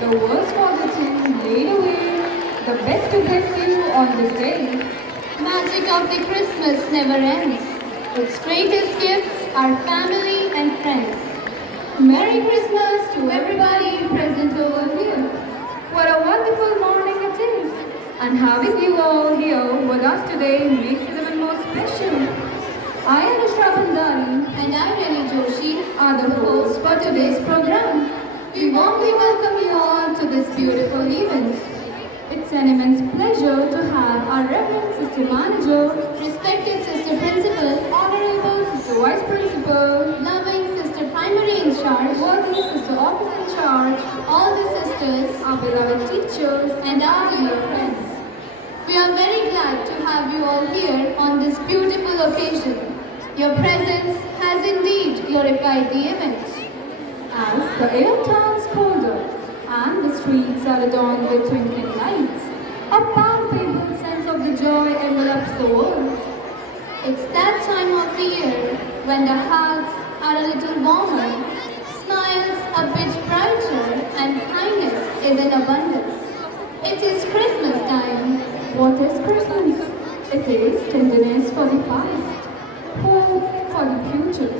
The worst positive laid away, the best to bless you on this day. Magic of the Christmas never ends. Its greatest gifts are family and friends. Merry Christmas to everybody present over here. What a wonderful morning it is. And having you all here with us today makes it even more special. I am Anushra Bandani And I'm Renu Joshi, are the hosts for today's program. We warmly welcome you all to this beautiful event. It's an immense pleasure to have our Reverend Sister Manager, Respected Sister Principal, Honorable Sister Vice Principal, loving Sister Primary in charge, worthy Sister Office in Charge, all the sisters, our beloved teachers, and our dear friends. We are very glad to have you all here on this beautiful occasion. Your presence has indeed glorified the event. as the air turns colder and the streets are adorned with twinkling lights, a palpable sense of the joy envelops the world. It's that time of the year when the hearts are a little warmer, smiles a bit brighter, and kindness is in abundance. It is Christmas time. What is Christmas? It is tenderness for the past, hope for the future,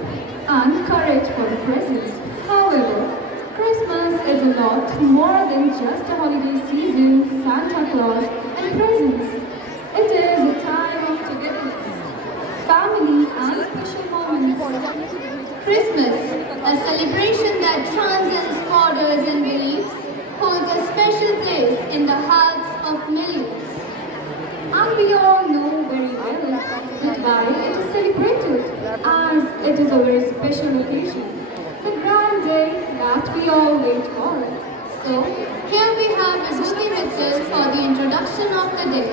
and courage for the present. However, Christmas is a lot more than just a holiday season, Santa Claus, and presents. It is a time of togetherness, family, and special moments. Christmas, a celebration that transcends borders and beliefs, holds a special place in the hearts of millions. And we all know very well why it is celebrated, as it is a very special occasion, the grand day that we all wait for. So, here we have Vibhuti Mitchell for the introduction of the day.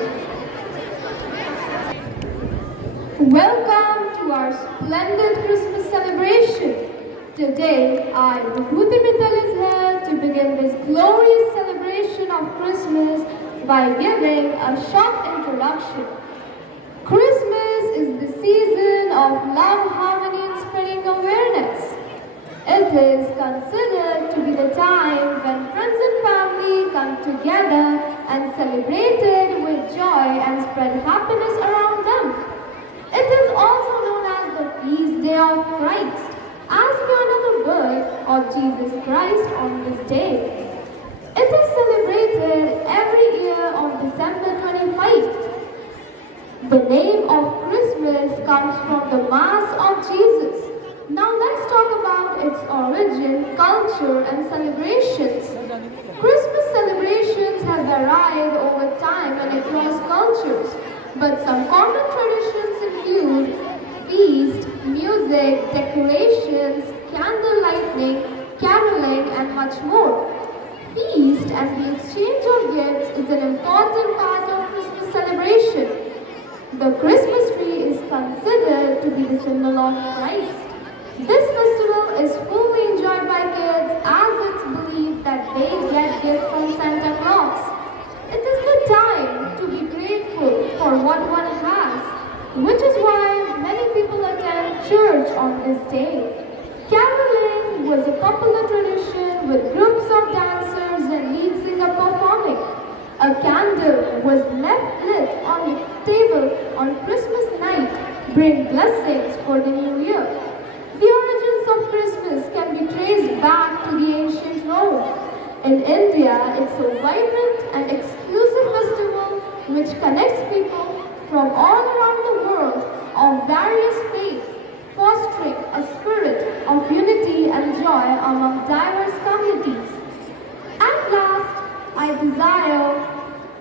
Welcome to our splendid Christmas celebration. Today, I, Vibhuti Mittal, is here to begin this glorious celebration of Christmas by giving a short introduction. Christmas is the season of love, harmony, and spreading awareness. It is considered to be the time when friends and family come together and celebrate it with joy and spread happiness around them. It is also known as the feast day of Christ, as we honor the birth of Jesus Christ on this day. It is celebrated every year on December 25th. The name of Christmas comes from the Mass of Jesus. Now let's talk about its origin, culture, and celebrations. Christmas celebrations have varied over time and across cultures, but some common traditions include feast, music, decorations, candle lighting, caroling, and much more. Feast and the exchange of gifts is an important part of Christmas celebration. The Christmas tree is considered to be the symbol of Christ. This festival is fully enjoyed by kids as it's believed that they get gifts from Santa Claus. It is the time to be grateful for what one has, which is why many people attend church on this day. Caroling was a popular tradition with groups of dancers and lead singer performing. A candle was left lit on the table on Christmas night, bring blessings for the new year. The origins of Christmas can be traced back to the ancient Rome. In India, it's a vibrant and exclusive festival which connects people from all around the world of various faiths, fostering a spirit of unity and joy among diverse communities. At last, I desire,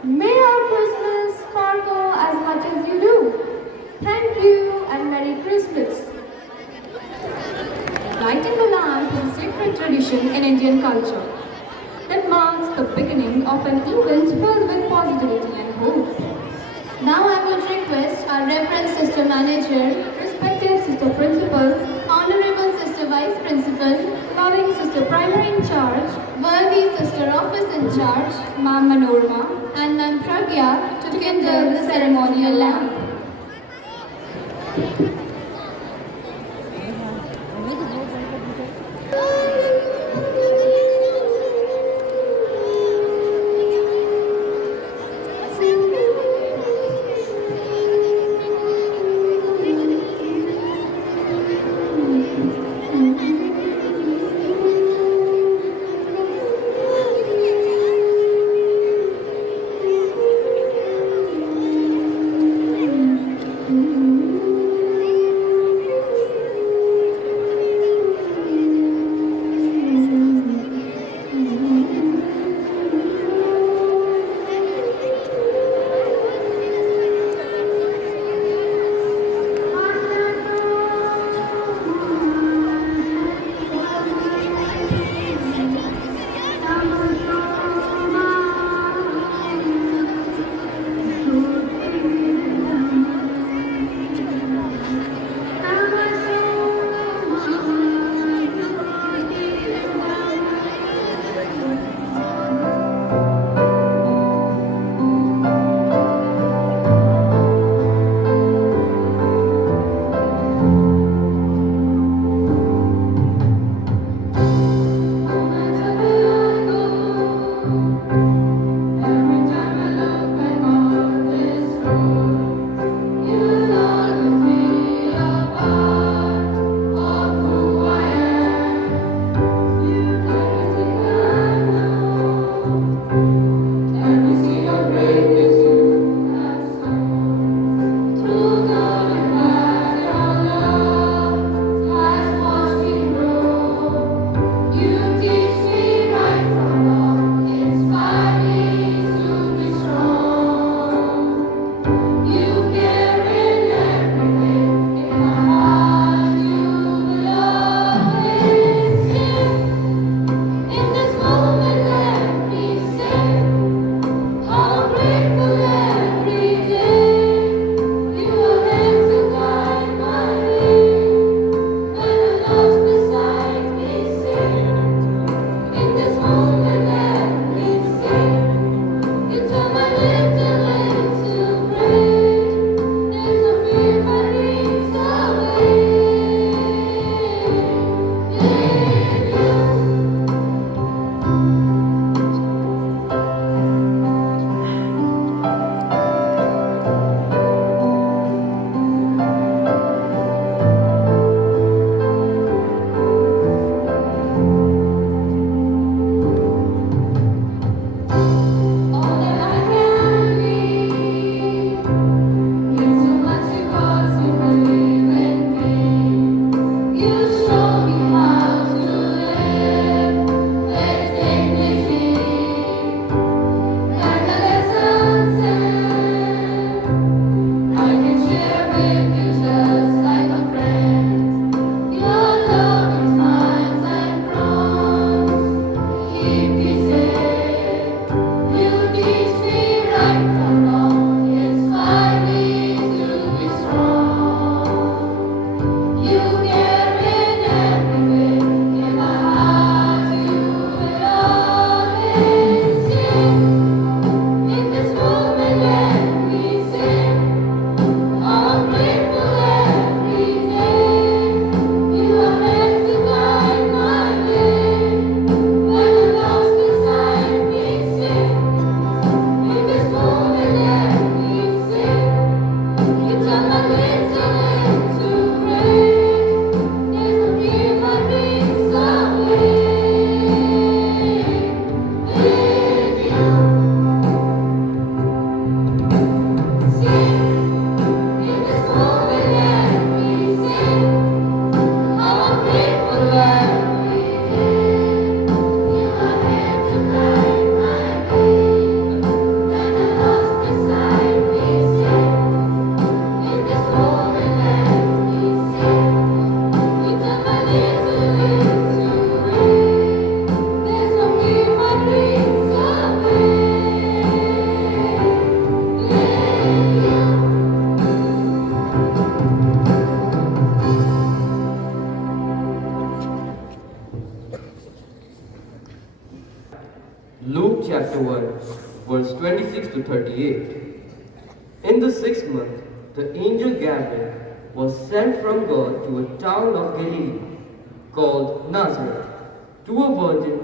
may our Christmas sparkle as much as you do. Thank you and Merry Christmas. Lighting the lamp is a sacred tradition in Indian culture that marks the beginning of an event filled with positivity and hope. Now I would request our Reverend Sister Manager, Respected Sister Principal, Honorable Sister Vice Principal, loving Sister Primary in Charge, worthy Sister Office in charge, Ma'am Manorma, and Ma'am Pragya to kindle the ceremonial lamp. 36 to 38. In the 6th month, the angel Gabriel was sent from God to a town of Galilee called Nazareth, to a virgin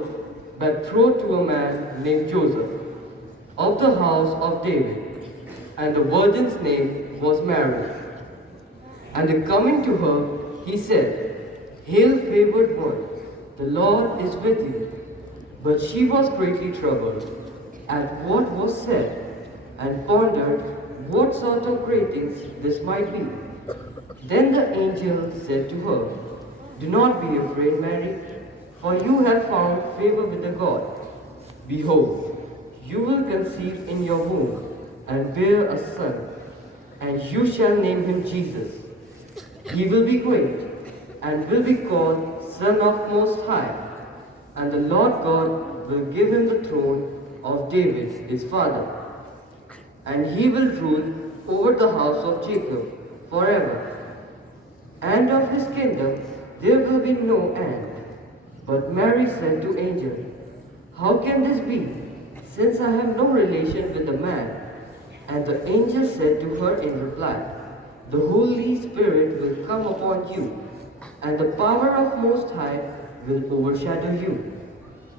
betrothed to a man named Joseph, of the house of David, and the virgin's name was Mary. And coming to her, he said, Hail, favored one, the Lord is with you. But she was greatly troubled at what was said, and pondered what sort of greetings this might be. Then the angel said to her, Do not be afraid, Mary, for you have found favor with the God. Behold, you will conceive in your womb and bear a son, and you shall name him Jesus. He will be great, and will be called Son of Most High, and the Lord God will give him the throne of David his father, and he will rule over the house of Jacob forever, and of his kingdom there will be no end. But Mary said to angel, How can this be, since I have no relation with a man? And the angel said to her in reply, The Holy Spirit will come upon you, and the power of Most High will overshadow you.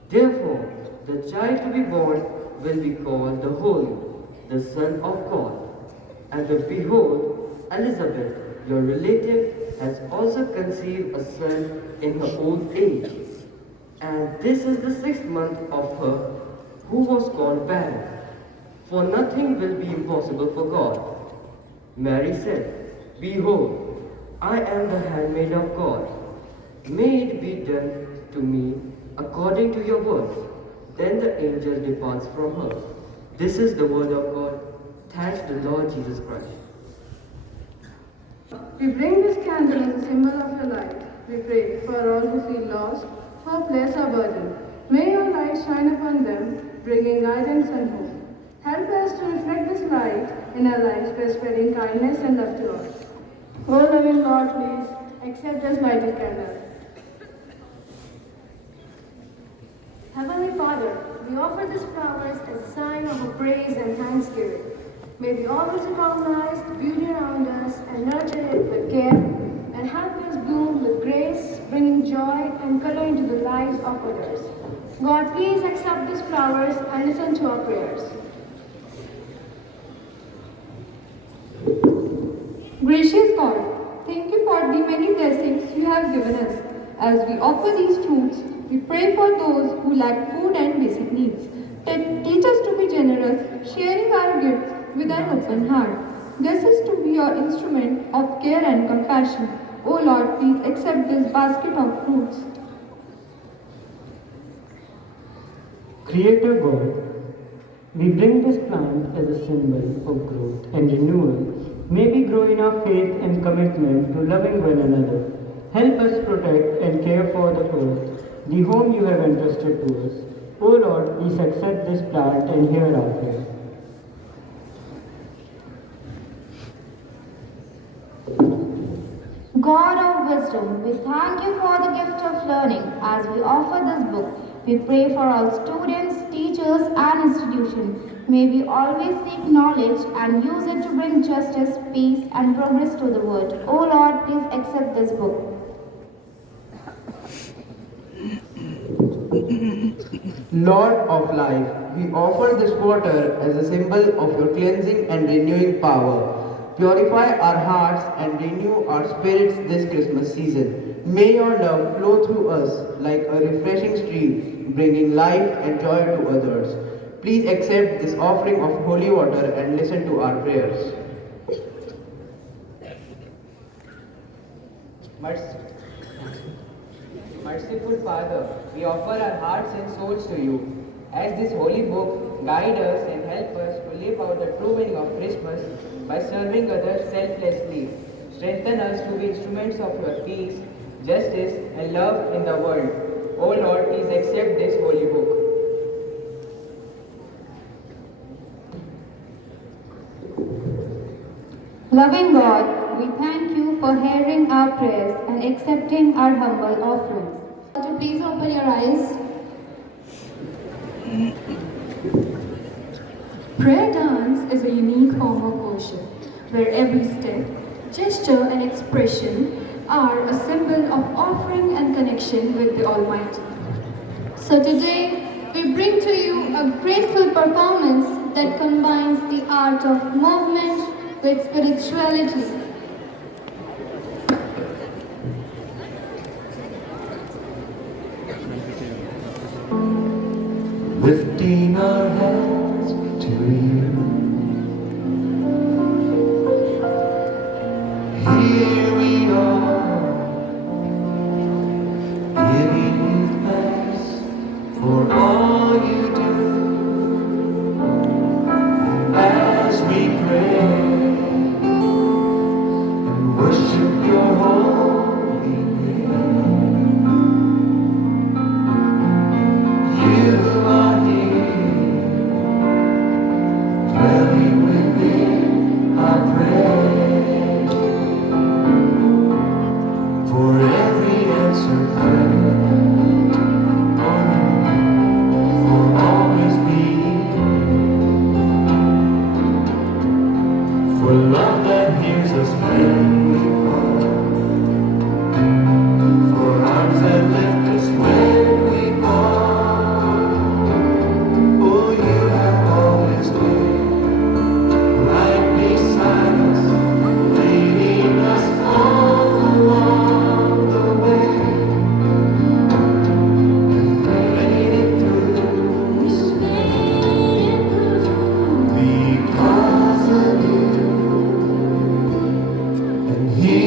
Therefore, the child to be born will be called the Holy, the Son of God. And behold, Elizabeth, your relative, has also conceived a son in her old age. And this is the 6th month of her who was called barren. For nothing will be impossible for God. Mary said, Behold, I am the handmaid of God. May it be done to me according to your word. Then the angel departs from her. This is the word of God. Thanks to the Lord Jesus Christ. We bring this candle as a symbol of your light. We pray for all who feel lost, hopeless, or burdened. May your light shine upon them, bringing guidance and hope. Help us to reflect this light in our lives by spreading kindness and love to all. Oh, loving Lord, please accept this lighted candle. Heavenly Father, we offer these flowers as a sign of our praise and thanksgiving. May we always recognize the beauty around us and nurture it with care, and help us bloom with grace, bringing joy and color into the lives of others. God, please accept these flowers and listen to our prayers. Gracious God, thank you for the many blessings you have given us. As we offer these fruits, we pray for those who lack food and basic needs. Teach us to be generous, sharing our gifts with an open heart. Bless us to be your instrument of care and compassion. O Lord, please accept this basket of fruits. Creator God, we bring this plant as a symbol of growth and renewal. May we grow in our faith and commitment to loving one another. Help us protect and care for the earth, the home you have entrusted to us. O Lord, please accept this plant and hear our prayer. God of wisdom, we thank you for the gift of learning. As we offer this book, we pray for all students, teachers, and institutions. May we always seek knowledge and use it to bring justice, peace, and progress to the world. O Lord, please accept this book. Lord of life, we offer this water as a symbol of your cleansing and renewing power. Purify our hearts and renew our spirits this Christmas season. May your love flow through us like a refreshing stream, bringing life and joy to others. Please accept this offering of holy water and listen to our prayers. Merciful Father, we offer our hearts and souls to you. As this holy book guide us and help us to live out the true meaning of Christmas by serving others selflessly. Strengthen us to be instruments of your peace, justice, and love in the world. O Lord, please accept this holy book. Loving God, we thank you for hearing our prayers and accepting our humble offerings. Would you please open your eyes? Prayer dance is a unique form of worship where every step, gesture, and expression are a symbol of offering and connection with the Almighty. So today, we bring to you a graceful performance that combines the art of movement with spirituality. Lifting our hands to you. Here we are, giving you thanks for all you do. As we pray and worship your holy name, you are dwelling within our prayer, for every answer prayer, for always being, for love that hears us when we call, for arms that lift us when we fall. Oh, you have always been right beside us, leading us all along the way, and reigning through because of you. And here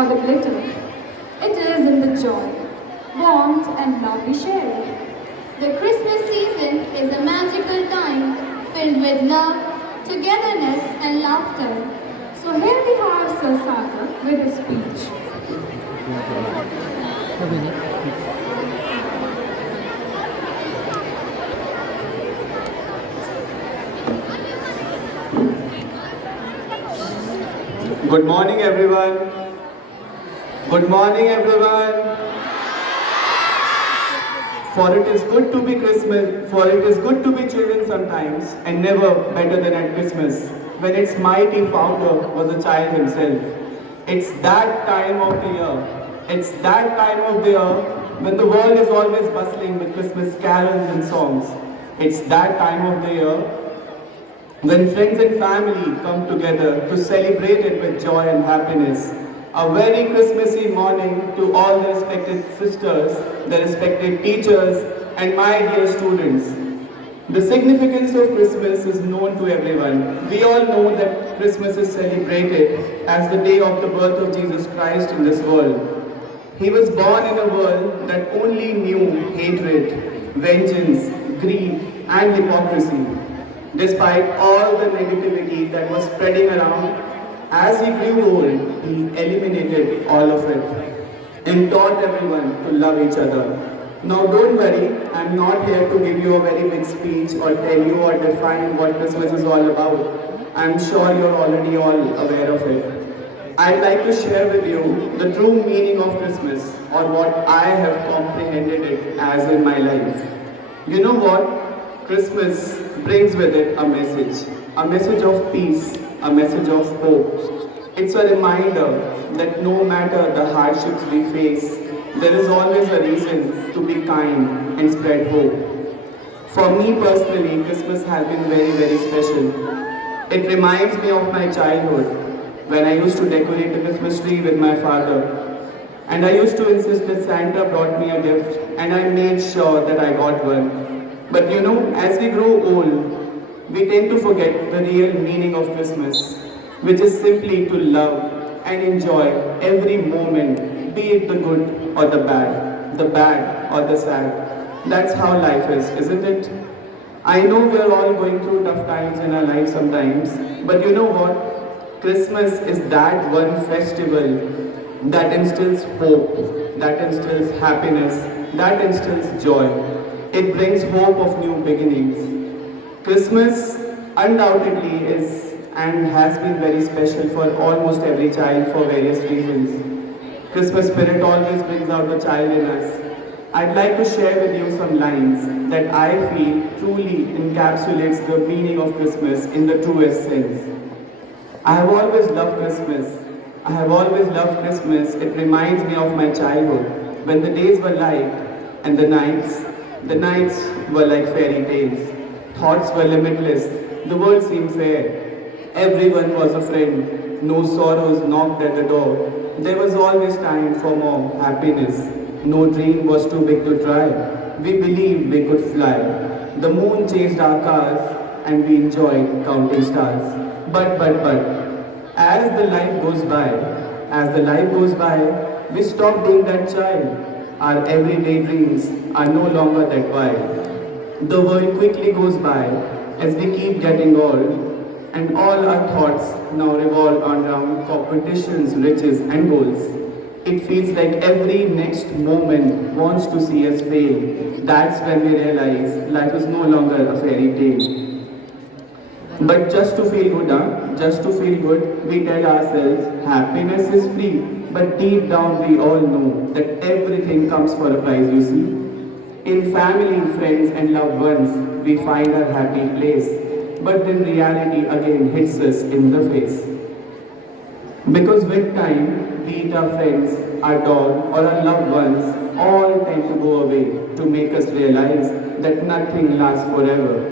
or the glitter. It is in the joy, warmth and love we share. The Christmas season is a magical time filled with love, togetherness and laughter. So here we have Sir Sagar with his speech. Good morning, everyone. Good morning, everyone. For it is good to be Christmas, for it is good to be children sometimes, and never better than at Christmas, when its mighty founder was a child himself. It's that time of the year. It's that time of the year when the world is always bustling with Christmas carols and songs. It's that time of the year when friends and family come together to celebrate it with joy and happiness. A very Christmassy morning to all the respected sisters, the respected teachers, and my dear students. The significance of Christmas is known to everyone. We all know that Christmas is celebrated as the day of the birth of Jesus Christ in this world. He was born in a world that only knew hatred, vengeance, greed, and hypocrisy. Despite all the negativity that was spreading around, as he grew old, he eliminated all of it and taught everyone to love each other. Now don't worry, I'm not here to give you a very big speech or tell you or define what Christmas is all about. I'm sure you're already all aware of it. I'd like to share with you the true meaning of Christmas or what I have comprehended it as in my life. You know what? Christmas brings with it a message of peace, a message of hope. It's a reminder that no matter the hardships we face, there is always a reason to be kind and spread hope. For me personally, Christmas has been very, very special. It reminds me of my childhood when I used to decorate the Christmas tree with my father. And I used to insist that Santa brought me a gift and I made sure that I got one. But you know, as we grow old, we tend to forget the real meaning of Christmas, which is simply to love and enjoy every moment, be it the good or the bad or the sad. That's how life is, isn't it? I know we're all going through tough times in our lives sometimes, but you know what? Christmas is that one festival that instills hope, that instills happiness, that instills joy. It brings hope of new beginnings. Christmas undoubtedly is and has been very special for almost every child for various reasons. Christmas spirit always brings out the child in us. I'd like to share with you some lines that I feel truly encapsulates the meaning of Christmas in the truest sense. I have always loved Christmas. I have always loved Christmas. It reminds me of my childhood when the days were light and the nights were like fairy tales. Thoughts were limitless. The world seemed fair. Everyone was a friend. No sorrows knocked at the door. There was always time for more happiness. No dream was too big to try. We believed we could fly. The moon chased our cars and we enjoyed counting stars. But, as the life goes by, we stop being that child. Our everyday dreams are no longer that wild. The world quickly goes by as we keep getting old, and all our thoughts now revolve around competitions, riches, and goals. It feels like every next moment wants to see us fail. That's when we realize life is no longer a fairy tale. But just to feel good, just to feel good, we tell ourselves happiness is free. But deep down we all know that everything comes for a price, you see. In family, friends and loved ones, we find our happy place. But then reality again hits us in the face. Because with time, be it our friends, our dog or our loved ones, all tend to go away to make us realize that nothing lasts forever.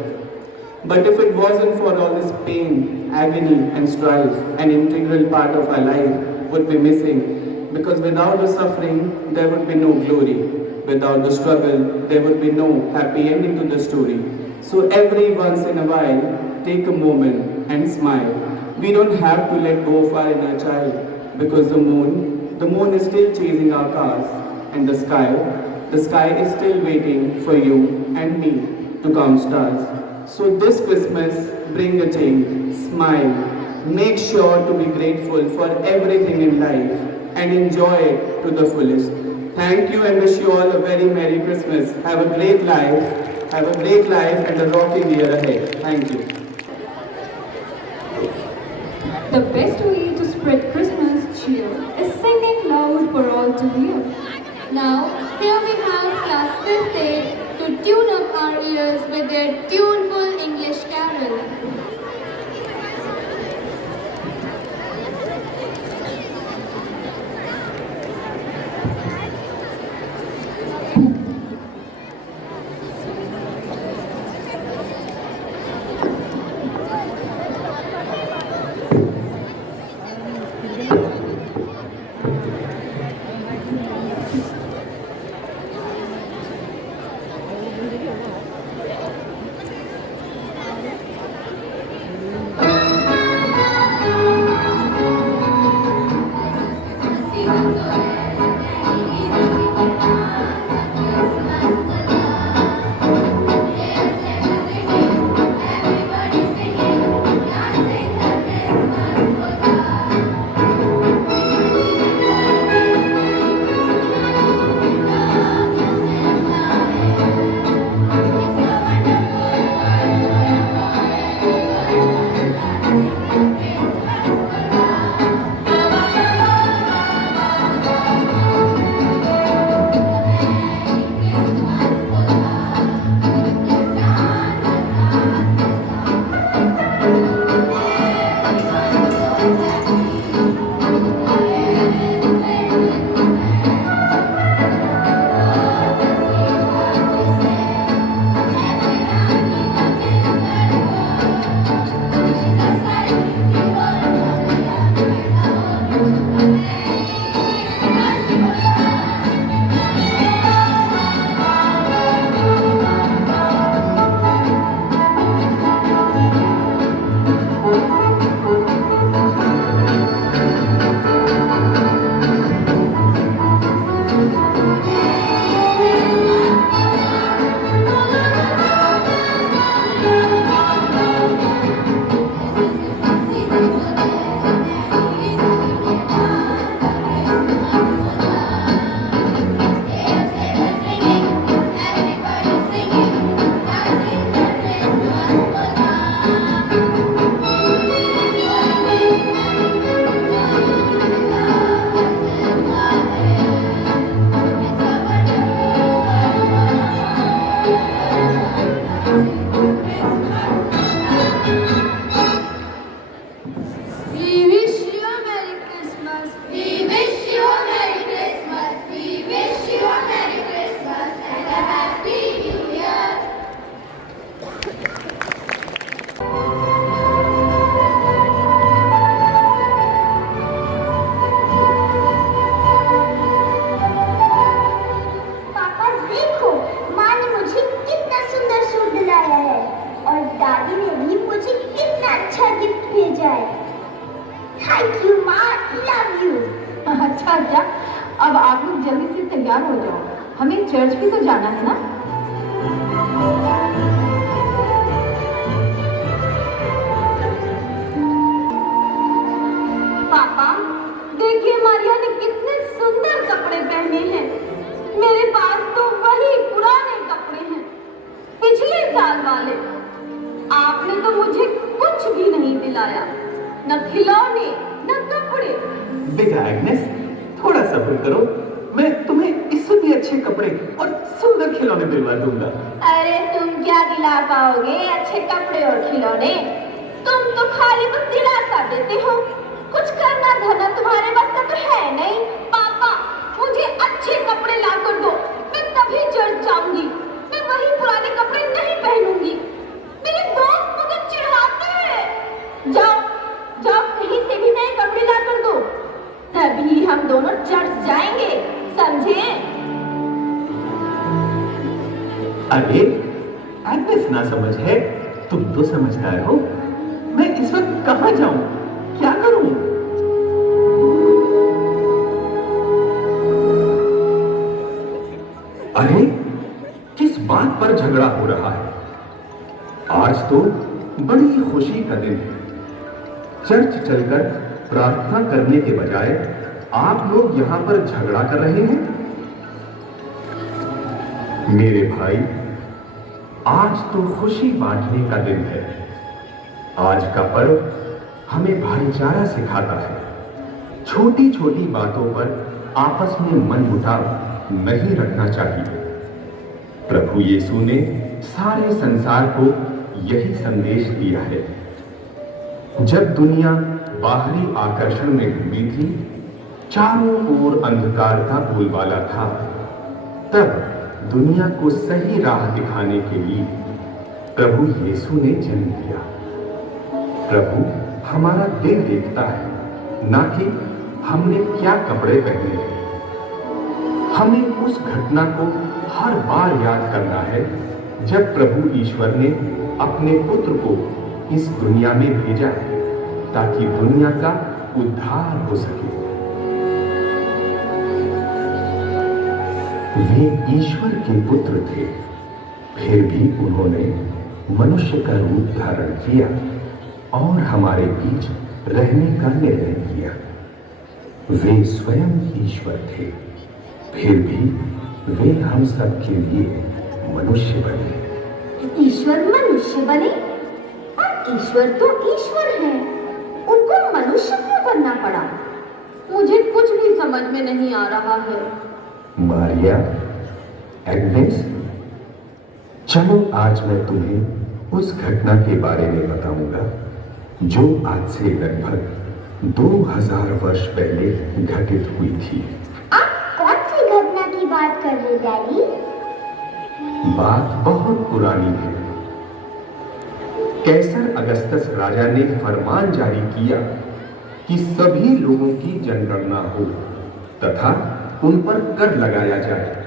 But if it wasn't for all this pain, agony and strife, an integral part of our life would be missing. Because without the suffering, there would be no glory. Without the struggle, there would be no happy ending to the story. So every once in a while, take a moment and smile. We don't have to let go of our inner child because the moon is still chasing our cars, and the sky is still waiting for you and me to count stars. So this Christmas, bring a change, smile, make sure to be grateful for everything in life and enjoy it to the fullest. Thank you and wish you all a very Merry Christmas. Have a great life. Have a great life and a rocking year ahead. Thank you. The best way to spread Christmas cheer is singing loud for all to hear. Now, here we have class 5th A to tune up our ears with their tuneful English carol. अच्छा, अब आप लोग जल्दी से तैयार हो जाओ, हमें चर्च भी तो जाना है ना। पापा देखिए, मारिया ने कितने सुंदर कपड़े पहने हैं। मेरे पास तो वही पुराने कपड़े हैं, पिछले साल वाले। आपने तो मुझे कुछ भी नहीं दिलाया, न खिलौने न कपड़े। बेटा एग्नेस, थोड़ा सब्र करो, मैं तुम्हें इससे भी अच्छे कपड़े और सुंदर खिलौने दिलवा दूंगा। अरे तुम क्या दिला पाओगे अच्छे कपड़े और खिलौने? तुम तो खाली बस दिलासा देते हो, कुछ करना धरना तुम्हारे बस का तो है नहीं। पापा मुझे अच्छे कपड़े ला कर दो, मैं तभी चर्च जाऊंगी। मैं वही पुराने कपड़े नहीं पहनूंगी, मेरे दोस्त मुझे चिढ़ाते हैं। जाओ जाओ, कहीं से भी नए कपड़े ला कर दो, तभी हम दोनों चर्च जाएंगे, समझे? अरे एग्नेस ना समझ है, तुम तो समझदार हो। मैं इस वक्त कहाँ जाऊं, क्या करूं? अरे किस बात पर झगड़ा हो रहा है? आज तो बड़ी खुशी का दिन है। चर्च चलकर प्रार्थना करने के बजाय आप लोग यहां पर झगड़ा कर रहे हैं। मेरे भाई, आज तो खुशी बांटने का दिन है। आज का पर्व हमें भाईचारा सिखाता है। छोटी छोटी बातों पर आपस में मनमुटाव नहीं रखना चाहिए। प्रभु यीशु ने सारे संसार को यही संदेश दिया है। जब दुनिया बाहरी आकर्षण में डूबी थी, चारों ओर अंधकार का बोलबाला था, तब दुनिया को सही राह दिखाने के लिए प्रभु यीशु ने जन्म लिया। प्रभु हमारा दिल देखता है, ना कि हमने क्या कपड़े पहने हैं। हमें उस घटना को हर बार याद करना है जब प्रभु ईश्वर ने अपने पुत्र को इस दुनिया में भेजा, ताकि दुनिया का उद्धार हो सके। वे ईश्वर के पुत्र थे, फिर भी उन्होंने मनुष्य का रूप धारण किया और हमारे बीच रहने का निर्णय किया। वे स्वयं ईश्वर थे, फिर भी वे हम सब के लिए मनुष्य बने। ईश्वर मनुष्य बने? और ईश्वर तो ईश्वर है, उनको मनुष्य क्यों बनना पड़ा? मुझे कुछ भी समझ में नहीं आ रहा है। मारिया, एग्नेस, चलो आज मैं तुम्हें उस घटना के बारे में बताऊंगा जो आज से लगभग 2000 वर्ष पहले घटित हुई थी। आप कौन सी घटना की बात कर रहे डैडी? बात बहुत पुरानी है। कैसर अगस्तस राजा ने फरमान जारी किया कि सभी लोगों की जनगणना हो तथा उन पर कर लगाया जाए।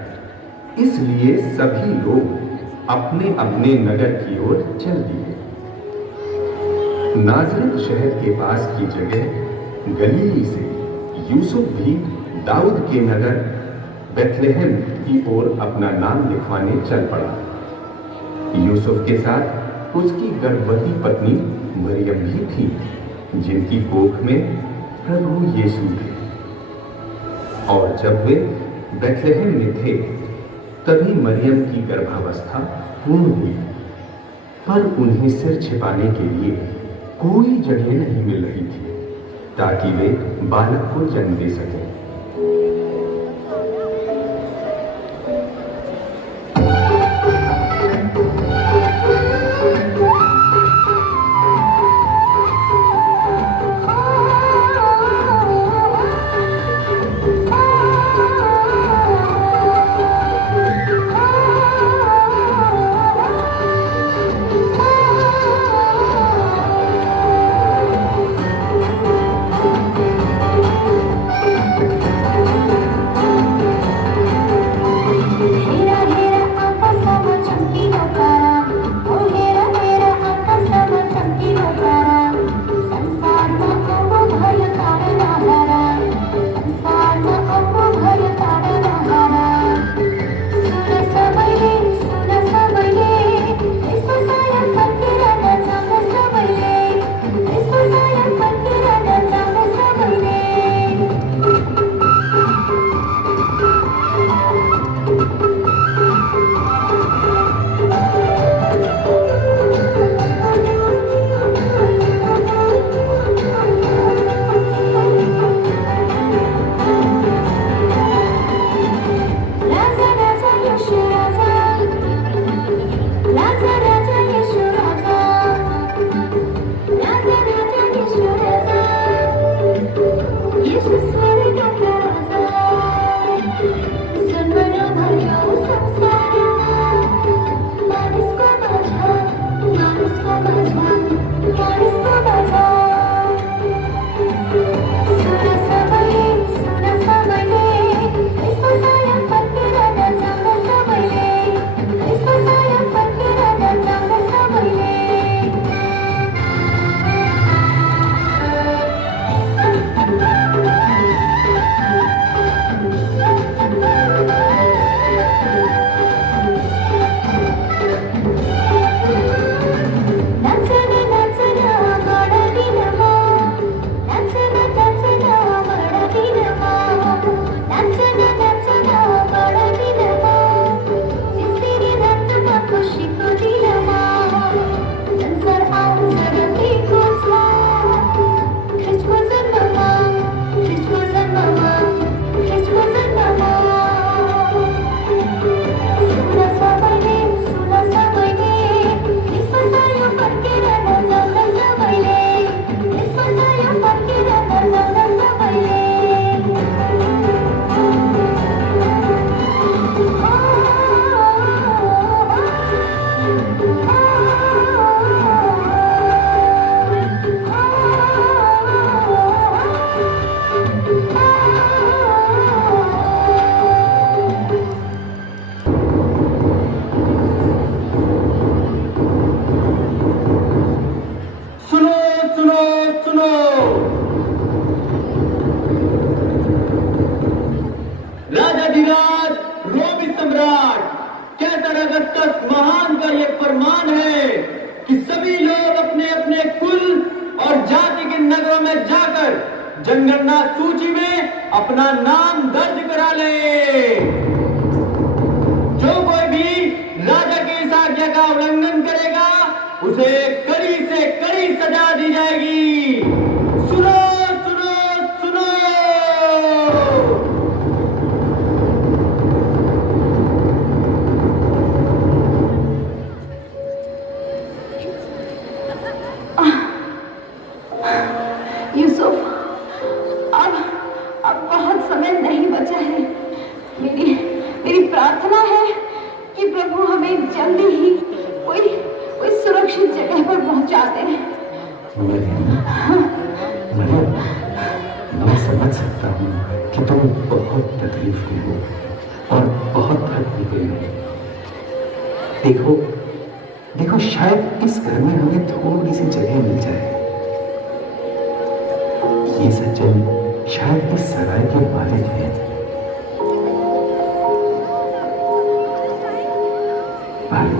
इसलिए सभी लोग अपने अपने नगर की ओर चल दिए। नाज़रेत शहर के पास की जगह गलीली से यूसुफ भी दाऊद के नगर बेथलेहम की ओर अपना नाम लिखवाने चल पड़ा। यूसुफ के साथ उसकी गर्भवती पत्नी मरियम भी थी, जिनकी कोख में प्रभु यीशु थे। और जब वे बेथलेहम में थे, तभी मरियम की गर्भावस्था पूर्ण हुई, पर उन्हें सिर छिपाने के लिए कोई जगह नहीं मिल रही थी, ताकि वे बालक को जन्म दे सकें। घर जाकर जनगणना सूची में अपना नाम दर्ज करा ले। जो कोई भी राजा की इस आज्ञा का उल्लंघन करेगा उसे कड़ी से कड़ी सजा दी जाएगी। सुनो सुनो सुनो। यूसुफ, अब बहुत समय नहीं बचा है। मेरी प्रार्थना है कि प्रभु हमें जल्दी ही कोई सुरक्षित जगह पर पहुंचा दें। मरियम, मैं समझ सकता हूँ कि तुम बहुत तकलीफ में हो और बहुत थक गई हो। देखो शायद इस घर में हमें थोड़ी सी जगह मिल जाए। ये सज्जन शायद इस सराय के मालिक हैं। भाई,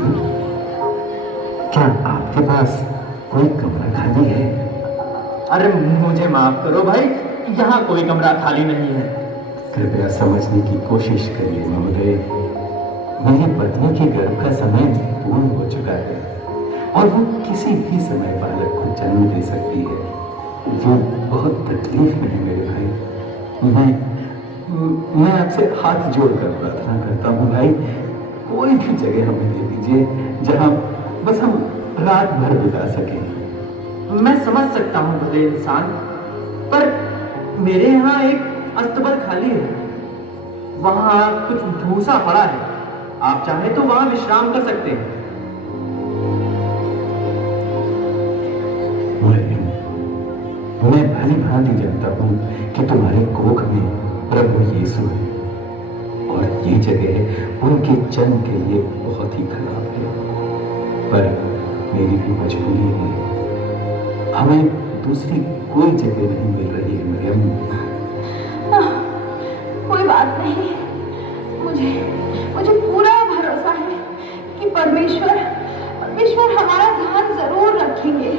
क्या आपके पास कोई कमरा खाली है? अरे मुझे माफ करो भाई, यहाँ कोई कमरा खाली नहीं है। कृपया समझने की कोशिश करिए महोदय। मेरी पत्नी के गर्भ का समय पूर्ण हो चुका है और वो किसी भी समय बालक को जन्म दे सकती है। वो बहुत तकलीफ में है मेरे भाई। मैं आपसे हाथ जोड़कर प्रार्थना करता हूँ भाई, कोई भी जगह हमें दे दीजिए जहाँ बस हम रात भर बिता सकें। मैं समझ सकता हूँ भले इंसान, पर मेरे यहाँ एक अस्तबल खाली है। वहाँ कुछ भूसा पड़ा है, आप चाहें तो वहाँ विश्राम कर सकते हैं। मैं भली भांति जानता हूँ कि तुम्हारे कोख में प्रभु यीशु है और ये जगह उनके जन्म के लिए बहुत ही खराब है, पर मेरी भी मजबूरी है। हमें दूसरी कोई जगह नहीं मिल रही है मरियम। कोई बात नहीं, मुझे पूरा भरोसा है कि परमेश्वर हमारा ध्यान जरूर रखेंगे।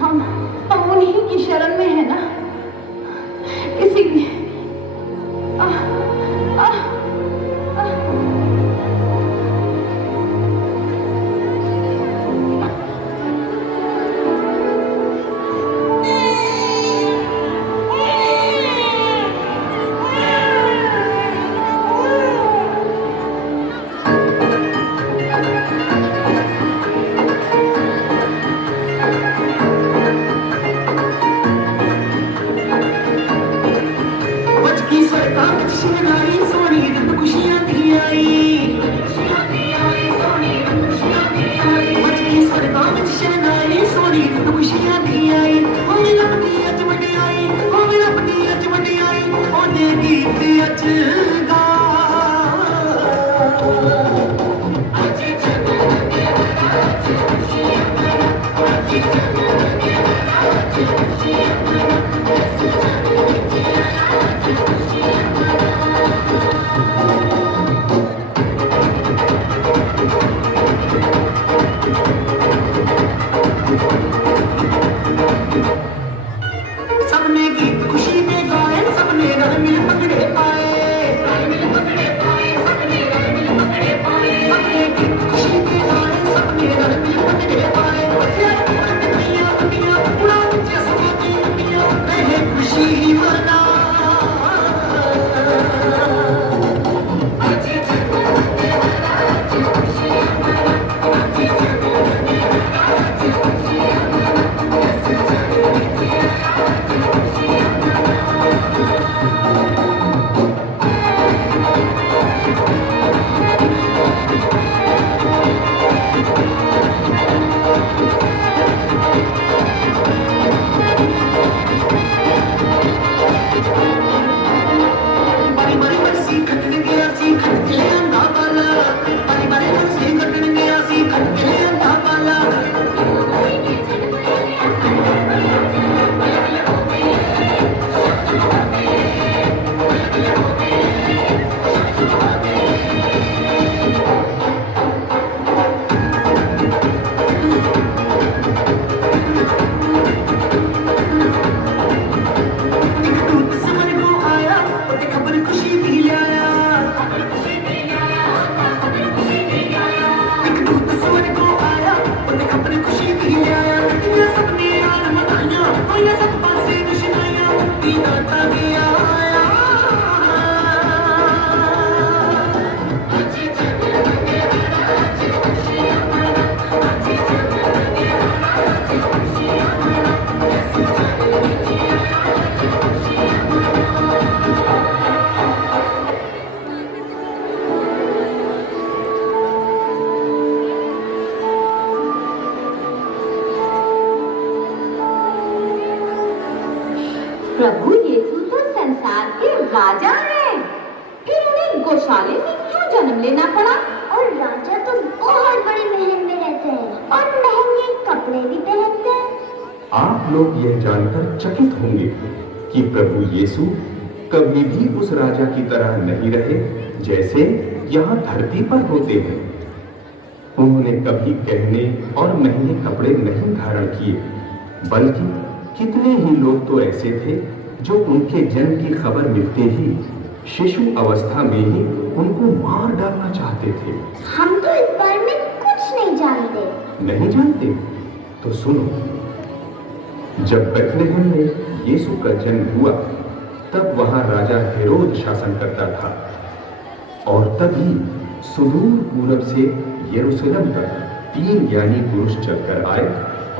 हम उन्हीं की शरण में है ना, इसीलिए प्रभु यीशु तो संसार के राजा हैं, फिर उन्हें गौशाले में क्यों जन्म लेना पड़ा? और राजा तो बहुत बड़े महल में रहते हैं और महंगे कपड़े भी पहनते हैं। आप लोग यह जानकर चकित होंगे कि प्रभु यीशु कभी भी उस राजा की तरह नहीं रहे जैसे यहाँ धरती पर होते हैं। उन्होंने कभी गहने और महंगे कपड़े नहीं धारण किए, बल्कि कितने ही लोग तो ऐसे थे जो उनके जन्म की खबर मिलते ही शिशु अवस्था में ही उनको मार डालना चाहते थे। हम तो इस बारे में कुछ नहीं जानते। नहीं जानते? तो सुनो, जब बेथलेहम में यीशु का जन्म हुआ तब वहां राजा हेरोद शासन करता था, और तभी सुदूर पूरब से यरूशलेम पर 3 ज्ञानी पुरुष चलकर आए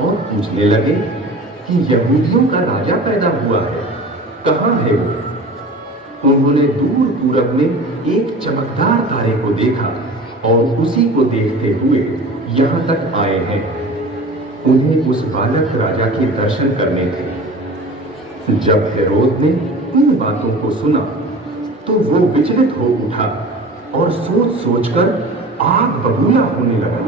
और पूछने लगे कि यहूदियों का राजा पैदा हुआ है, कहाँ है वो? उन्होंने दूर पूरब में एक चमकदार तारे को देखा और उसी को देखते हुए यहाँ तक आए हैं। उन्हें उस बालक राजा के दर्शन करने थे। जब हेरोद ने इन बातों को सुना तो वो विचलित हो उठा और सोच सोचकर आग बबूला होने लगा।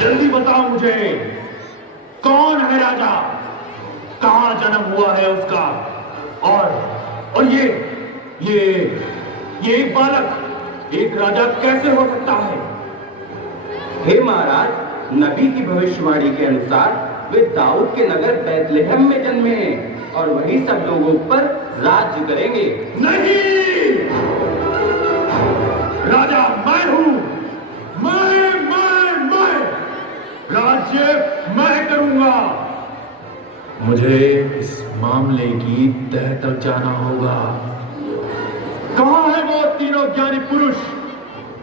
जल्दी बताओ मुझे, कौन है राजा, कहां जन्म हुआ है उसका, और ये एक बालक एक राजा कैसे हो सकता है? हे महाराज, नबी की भविष्यवाणी के अनुसार वे दाऊद के नगर बैतलहम में जन्मे हैं और वही सब लोगों पर राज्य करेंगे। नहीं, राजा मैं हूं, मैं राज्य मैं करूंगा। मुझे इस मामले की तह तक जाना होगा। कहां है वो तीनों ज्ञानी पुरुष?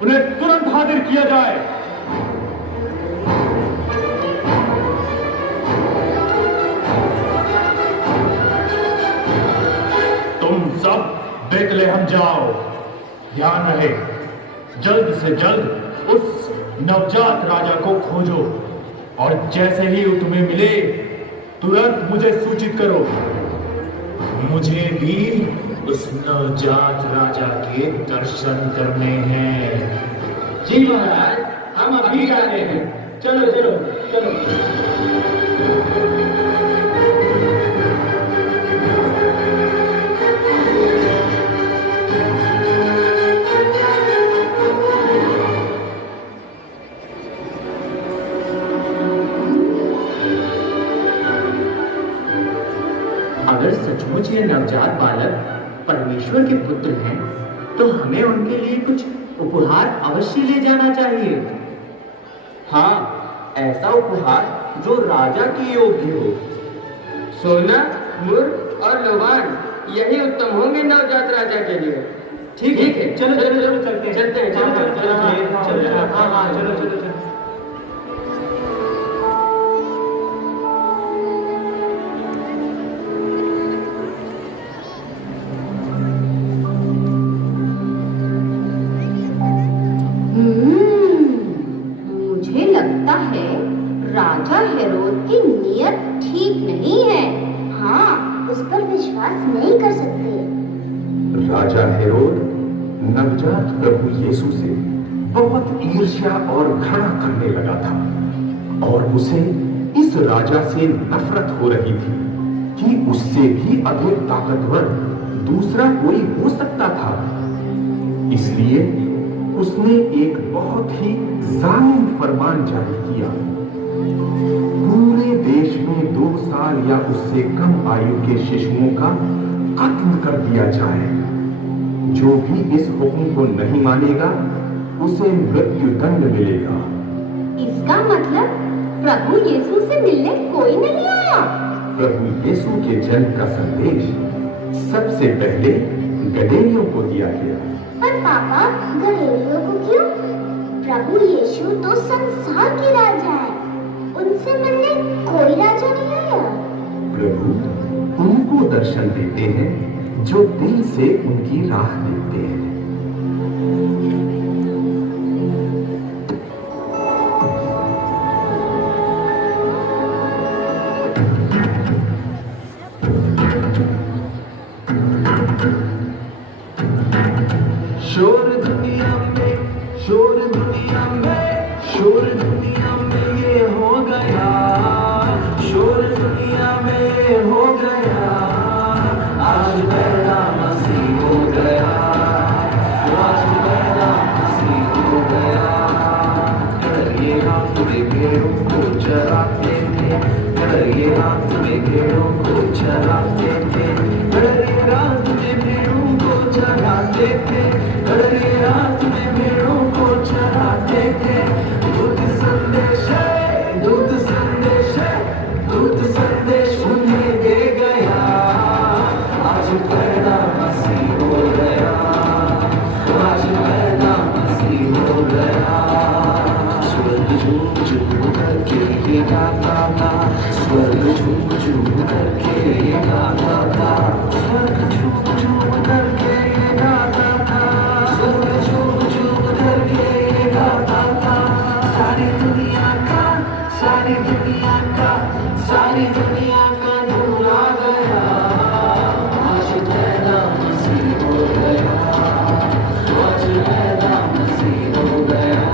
उन्हें तुरंत हाजिर किया जाए। तुम सब बेतलेहम जाओ, ध्यान रहे, जल्द से जल्द उस नवजात राजा को खोजो और जैसे ही वो तुम्हें मिले तुरंत मुझे सूचित करो। मुझे भी उस नवजात राजा के दर्शन करने हैं। जी महाराज, हम अभी जा रहे हैं। चलो चलो चलो। अगर सचमुच ये नवजात बालक परमेश्वर के पुत्र हैं, तो हमें उनके लिए कुछ उपहार अवश्य ले जाना चाहिए। हाँ, ऐसा उपहार जो राजा की योग्य हो। सोना, मुर और लोबान, यही उत्तम होंगे नवजात राजा के लिए। ठीक है, चलो चलो चलो चलते हैं, चलते हैं, चलो चलो चलो, हाँ चलो चलो चलो। मुझे लगता है राजा हेरोद की नीयत ठीक नहीं है। हाँ, उस पर विश्वास नहीं कर सकते। राजा हेरोद नवजात प्रभु यीशु से बहुत ईर्ष्या और घृणा करने लगा था, और उसे इस राजा से नफरत हो रही थी कि उससे भी अधिक ताकतवर दूसरा कोई हो सकता था। इसलिए उसने एक बहुत ही जालिम फरमान जारी किया। पूरे देश में 2 साल या उससे कम आयु के शिशुओं का कत्ल कर दिया जाए। जो भी इस हुक्म को नहीं मानेगा उसे मृत्यु दंड मिलेगा। इसका मतलब प्रभु यीशु से मिलने कोई नहीं आया। प्रभु यीशु के जन्म का संदेश सबसे पहले गदहियों को दिया गया। पर पापा, गदहियों को क्यों? प्रभु यीशु तो संसार के राजा है, उनसे मिलने कोई राजा नहीं आया। प्रभु उनको दर्शन देते हैं जो दिल से उनकी राह देखते हैं। शोर दुनिया में, शोर दुनिया में, शोर दुनिया में ये हो गया, शोर दुनिया में ये हो गया, आज पहला मसीह हो गया, आज पहला मसीह हो गया। ये रात में भेड़ों को चराते थे, ये रात में भेड़ों को चराते थे, ये रात में भेड़ों को चराते थे, ये रात में भेड़ों को चराते थे। दूत संदेश है, दूत संदेश है, दूत संदेश उन्हें दे गया, आज पहला मसीह हो गया, आज पहला मसीह हो गया। स्वर्ग झूम झूम करके ये गाता था, स्वर्ग झूम झूम करके ये गाता था, स्वर्ग झूम झूम करके ये गाता था, स्वर्ग झूम झूम करके ये गाता था। सारी दुनिया का, सारी दुनिया का, सारी दुनिया का नूर आ गया, आज पहला मसीह हो गया, आज पहला मसीह हो गया,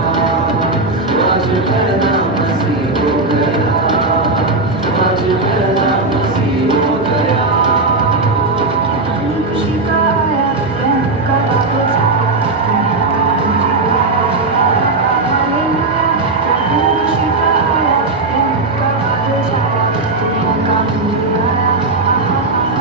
आज पहला मसीह हो गया, आज पहला मसीह हो गया। खुशी का आया, प्रेम का बादल छाया, खुशी का आया, प्रेम का बादल छाया, दुनिया का नूर आया,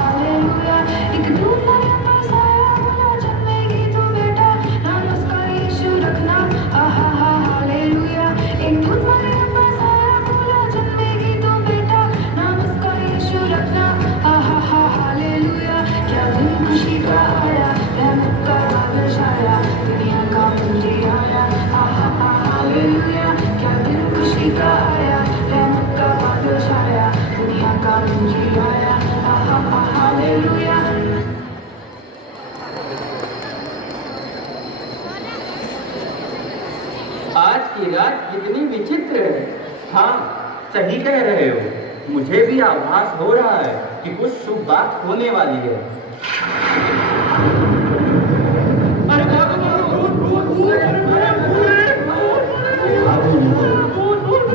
हालेलुया। एक दूत आया पास आया, बोला जन्मेगी तू बेटा, नाम उसका यीशु रखना, आहा हा हालेलुया। एक दूत आया पास आया, बोला जन्मेगी तू बेटा, नाम उसका यीशु रखना, आहा हा हालेलुया। क्या दिन खुशी का आया, रहमत का बादल छाया, दुनिया का मुझे आया, आहा हा हालेलुया। क्या दिन खुशी का आया, रहमत का बादल छाया, दुनिया का मुझे आया, आहा हा हालेलुया। आज की रात कितनी विचित्र है। हाँ, सही कह रहे हो। मुझे भी आभास हो रहा है कि कुछ शुभ बात होने वाली है।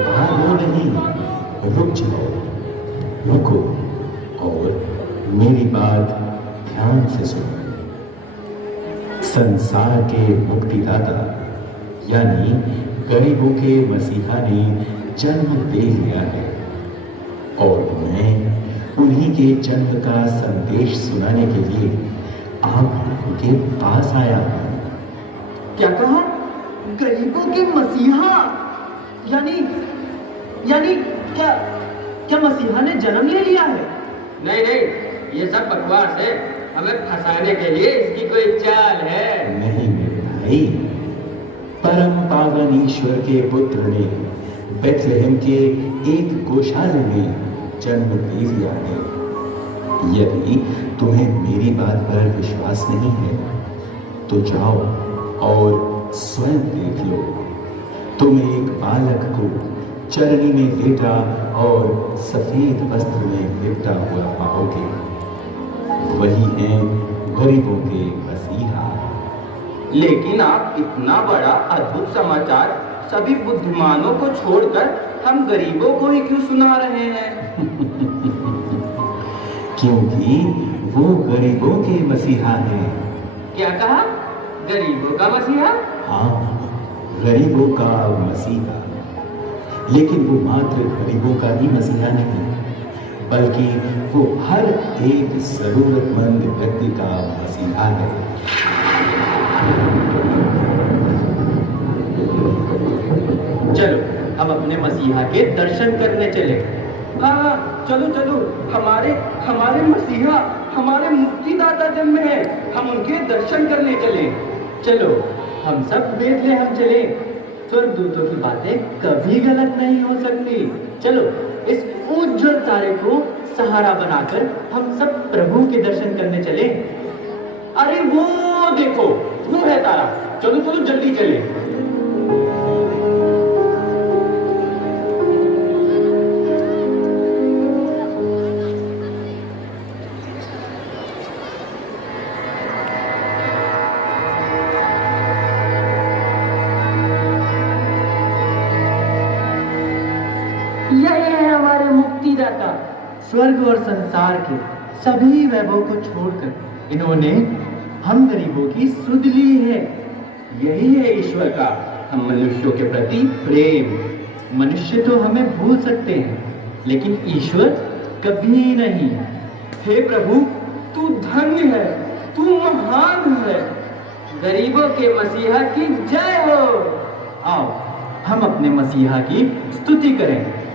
भागो नहीं, रुक जाओ, रुको और मेरी बात ध्यान से सुनो। संसार के मुक्तिदाता यानी गरीबों के मसीहा ने जन्म दे लिया है और मैं उन्हीं के जन्म का संदेश सुनाने के लिए आप उनके पास आया हूं। क्या कहा? गरीबों के मसीहा? यानी क्या मसीहा ने जन्म ले लिया है? नहीं नहीं, ये सब बकवास है। हमें फंसाने के लिए इसकी कोई चाल है। नहीं मेरे भाई, परम पावन ईश्वर के पुत्र ने बेथलेहम के एक गौशाला में जन्म दे लिया है। यदि तुम्हें मेरी बात पर विश्वास नहीं है तो जाओ और स्वयं देख लो। तुम एक बालक को चरनी में लेटा और सफेद वस्त्र में लिपटा हुआ पाओगे। वही हैं गरीबों के मसीहा। लेकिन आप इतना बड़ा अद्भुत समाचार सभी बुद्धिमानों को छोड़कर हम गरीबों को ही क्यों सुना रहे हैं? क्योंकि वो गरीबों के मसीहा हैं। क्या कहा? गरीबों का मसीहा? हाँ, गरीबों का मसीहा। लेकिन वो मात्र गरीबों का ही मसीहा नहीं, बल्कि वो हर एक जरूरतमंद व्यक्ति का मसीहा है। चलो अब अपने मसीहा के दर्शन करने चले। हाँ, चलो चलो, हमारे मसीहा, हमारे मुक्तिदाता जन्मे हैं। हम उनके दर्शन करने चले। चलो हम सब बेथलेहम चले। स्वर्गदूतों की बातें कभी गलत नहीं हो सकती। चलो इस उज्जवल तारे को सहारा बनाकर हम सब प्रभु के दर्शन करने चले। अरे वो देखो, वो है तारा। चलो चलो जल्दी चले। यही है हमारे मुक्तिदाता। स्वर्ग और संसार के सभी वैभव को छोड़कर इन्होंने हम गरीबों की सुध ली है। यही है ईश्वर का हम मनुष्यों के प्रति प्रेम। मनुष्य तो हमें भूल सकते हैं, लेकिन ईश्वर कभी नहीं। हे प्रभु, तू धन्य है, तू महान है। गरीबों के मसीहा की जय हो। आओ हम अपने मसीहा की स्तुति करें।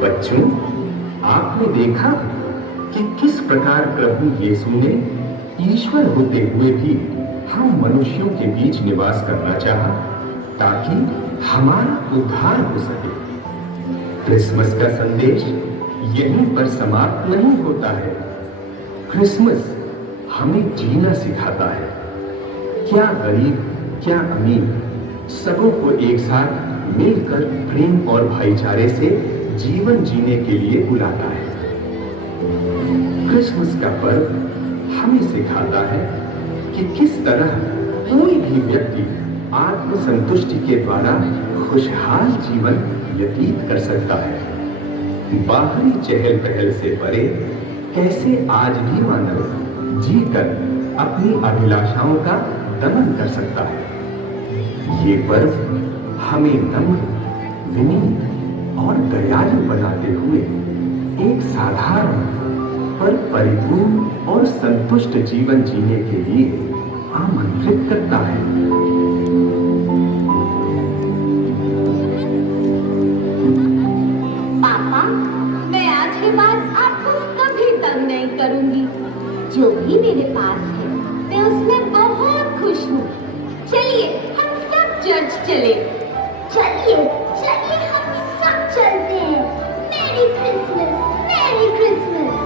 बच्चों, आपने देखा कि किस प्रकार प्रभु यीशु ने ईश्वर होते हुए भी हम मनुष्यों के बीच निवास करना चाहा, ताकि हमारा उद्धार हो सके। क्रिसमस का संदेश यहीं पर समाप्त नहीं होता है। क्रिसमस हमें जीना सिखाता है। क्या गरीब, क्या अमीर, सबों को एक साथ मिलकर प्रेम और भाईचारे से जीवन जीने के लिए बुलाता है। क्रिसमस का पर्व हमें सिखाता है कि किस तरह कोई भी व्यक्ति आत्मसंतुष्टि के द्वारा खुशहाल जीवन व्यतीत कर सकता है। बाहरी चहल पहल से परे कैसे आज भी मानव जीकर अपनी अभिलाषाओं का दमन कर सकता है। ये पर्व हमें नम्र, विनीत और दयालु बनाते हुए एक साधारण पर परिपूर्ण और संतुष्ट जीवन जीने के लिए आमंत्रित करता है। पापा, मैं आज के बाद आपको कभी तंग नहीं करूंगी। जो भी मेरे पास है मैं उसमें बहुत खुश हूँ। चलिए हम सब चर्च चले। चलिए चलिए हम सब चलते हैं। मेरी क्रिसमस, मेरी Christmas.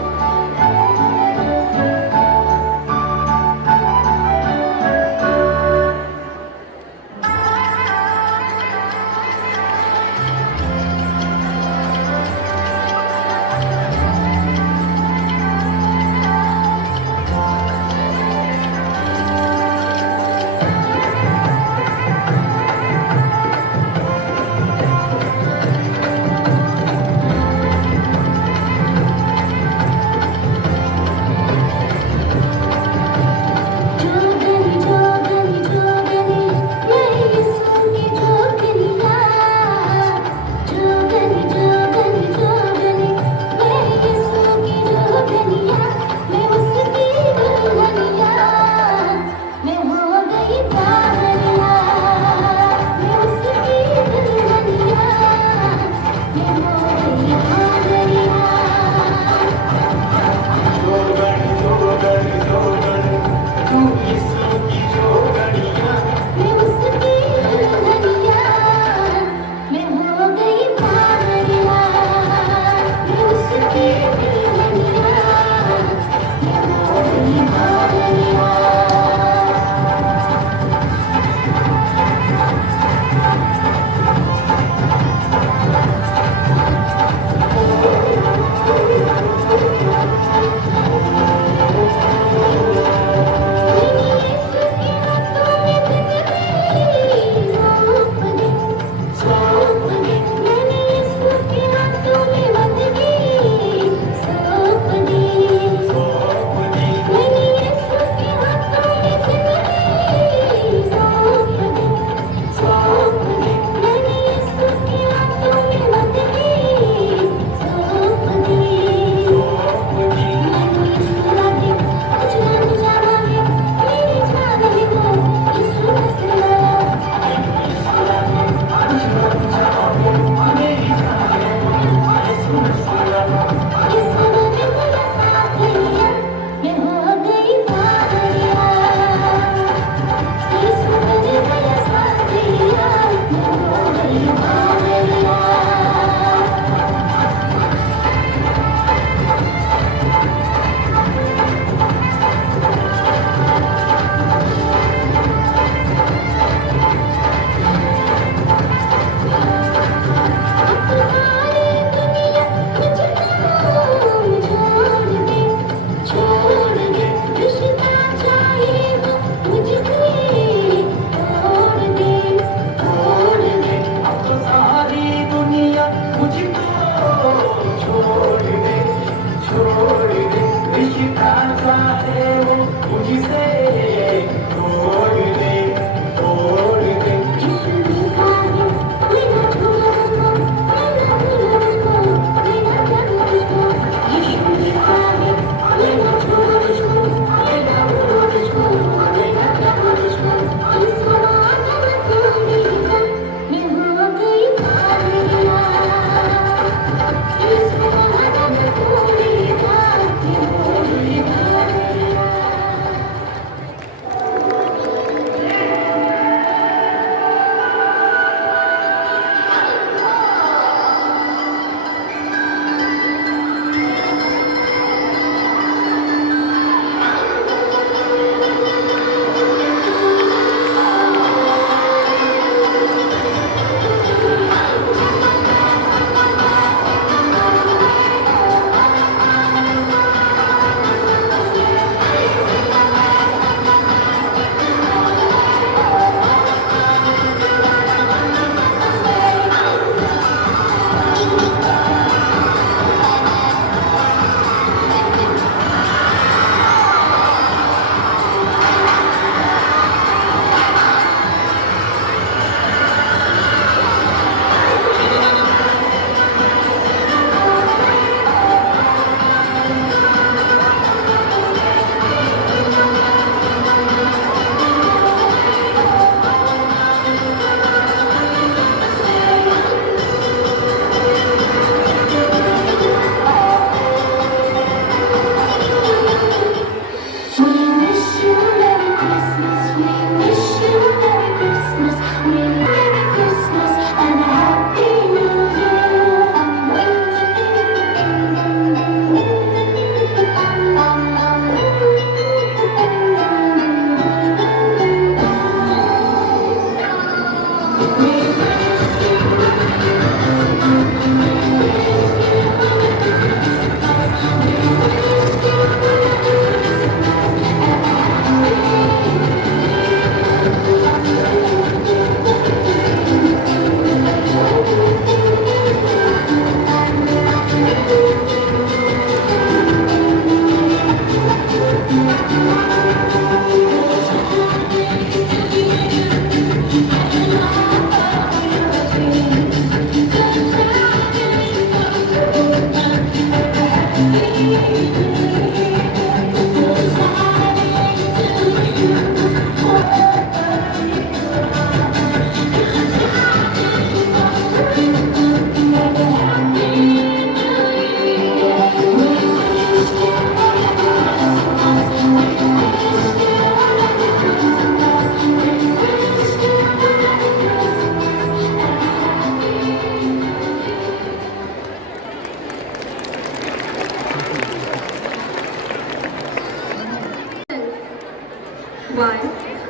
Why?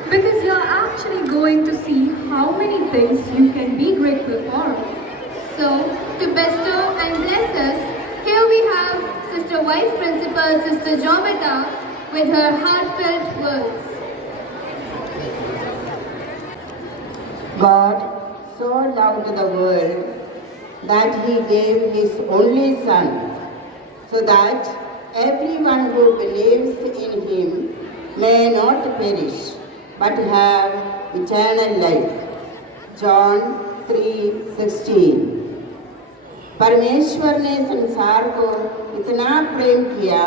Because you're actually going to see how many things you can be grateful for. So, to bestow and bless us, here we have Sister Vice Principal Sister Jometa with her heartfelt words. God so loved the world that he gave his only Son, so that everyone who believes in him may not perish, but have eternal life. John 3:16। परमेश्वर ने संसार को इतना प्रेम किया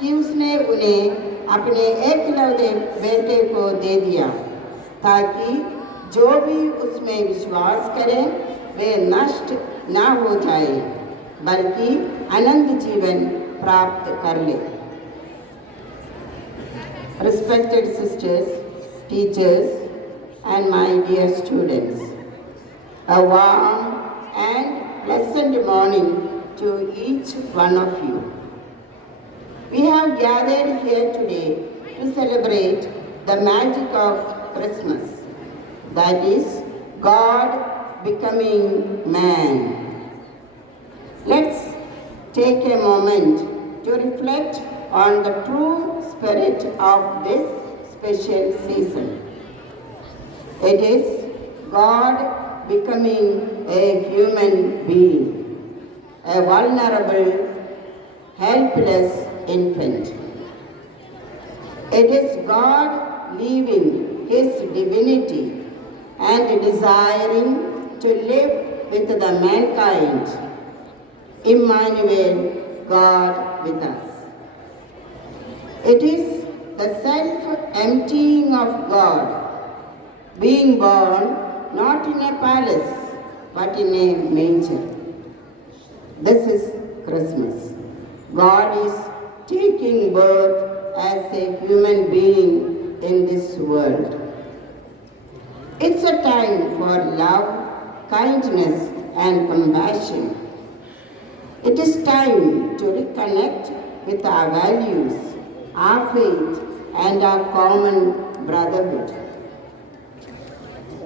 कि उसने उन्हें अपने एकलौते बेटे को दे दिया, ताकि जो भी उसमें विश्वास करें वे नष्ट ना हो जाए, बल्कि अनंत जीवन प्राप्त कर ले। Respected sisters, teachers, and my dear students, a warm and pleasant morning to each one of you. We have gathered here today to celebrate the magic of Christmas, that is, God becoming man. Let's take a moment to reflect on the true spirit of this special season. It is God becoming a human being, a vulnerable, helpless infant. It is God leaving his divinity and desiring to live with the mankind. Emmanuel, God with us. It is the self-emptying of God, being born not in a palace, but in a manger. This is Christmas. God is taking birth as a human being in this world. It's a time for love, kindness, and compassion. It is time to reconnect with our values, our faith, and our common brotherhood.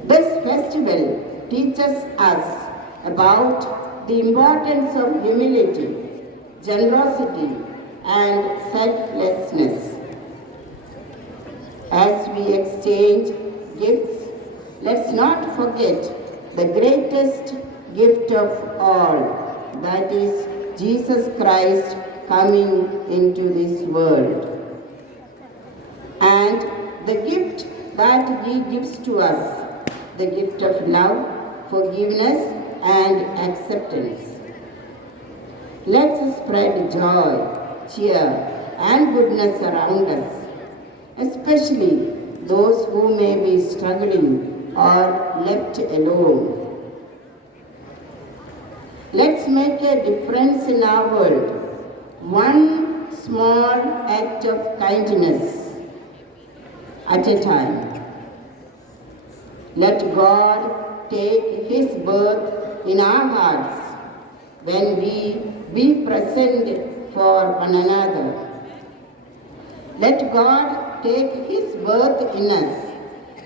This festival teaches us about the importance of humility, generosity, and selflessness. As we exchange gifts, let's not forget the greatest gift of all, that is Jesus Christ coming into this world. And the gift that he gives to us, the gift of love, forgiveness, and acceptance. Let's spread joy, cheer, and goodness around us, especially those who may be struggling or left alone. Let's make a difference in our world, one small act of kindness at a time. Let God take his birth in our hearts when we be present for one another. Let God take his birth in us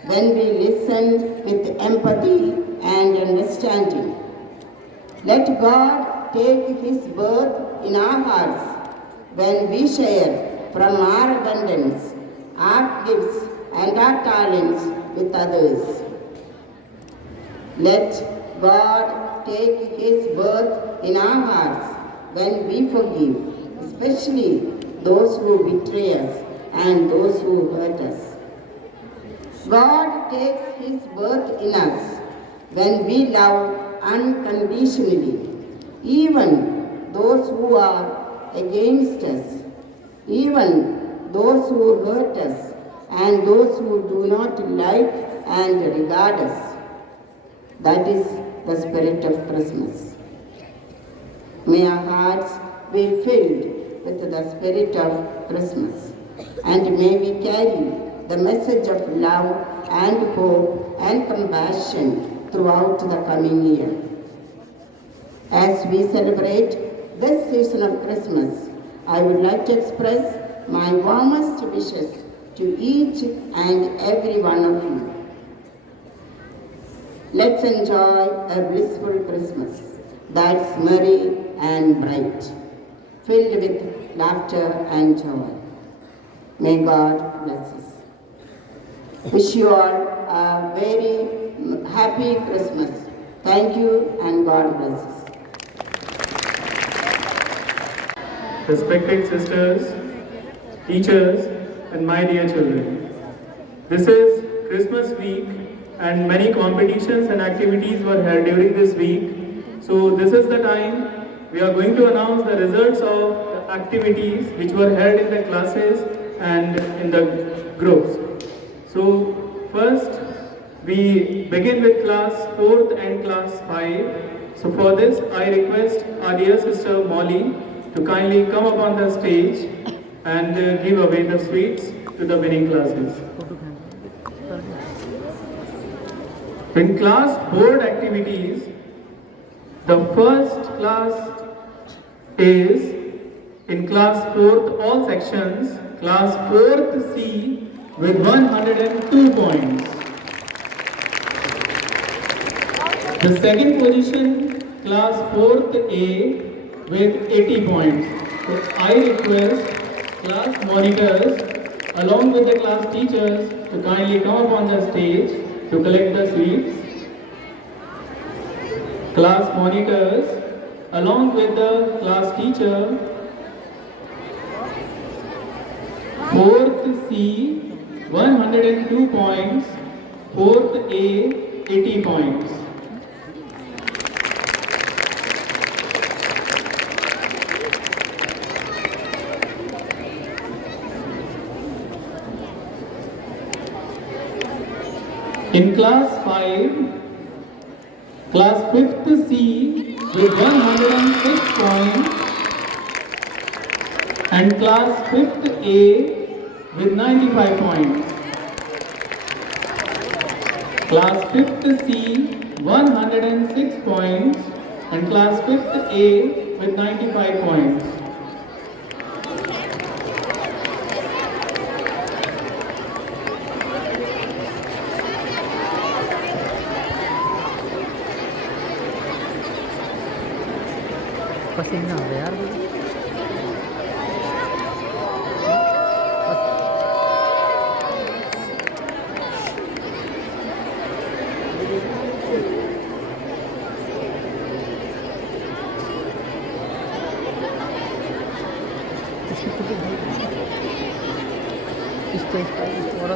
when we listen with empathy and understanding. Let God take his birth in our hearts when we share from our abundance, our gifts, and our talents with others. Let God take his birth in our hearts when we forgive, especially those who betray us, and those who hurt us. God takes His birth in us when we love unconditionally, even those who are against us, even those who hurt us, and those who do not like and regard us. That is the spirit of Christmas. May our hearts be filled with the spirit of Christmas, and may we carry the message of love and hope and compassion throughout the coming year. As we celebrate this season of Christmas, I would like to express my warmest wishes to each and every one of you. Let's enjoy a blissful Christmas that's merry and bright, filled with laughter and joy. May God bless us. Wish you all a very happy Christmas. Thank you and God bless us. Respected sisters, teachers, and my dear children, this is Christmas week and many competitions and activities were held during this week. So this is the time we are going to announce the results of the activities which were held in the classes and in the groups. So first we begin with class 4th and class 5. So for this I request our dear sister Molly to kindly come up on the stage and give away the sweets to the winning classes. In class board activities, the first class is in class 4th all sections, class 4th C with 102 points. The second position, class 4th A with 80 points. So I request class monitors along with the class teachers to kindly come up on the stage to collect the sweets. Class monitors along with the class teacher. 4th C 102 points, 4th A 80 points. In class 5, class 5th C with 106 points and class 5th A with 95 points. Class 5th C 106 points and class 5th A with 95 points. पसीना आ गया यार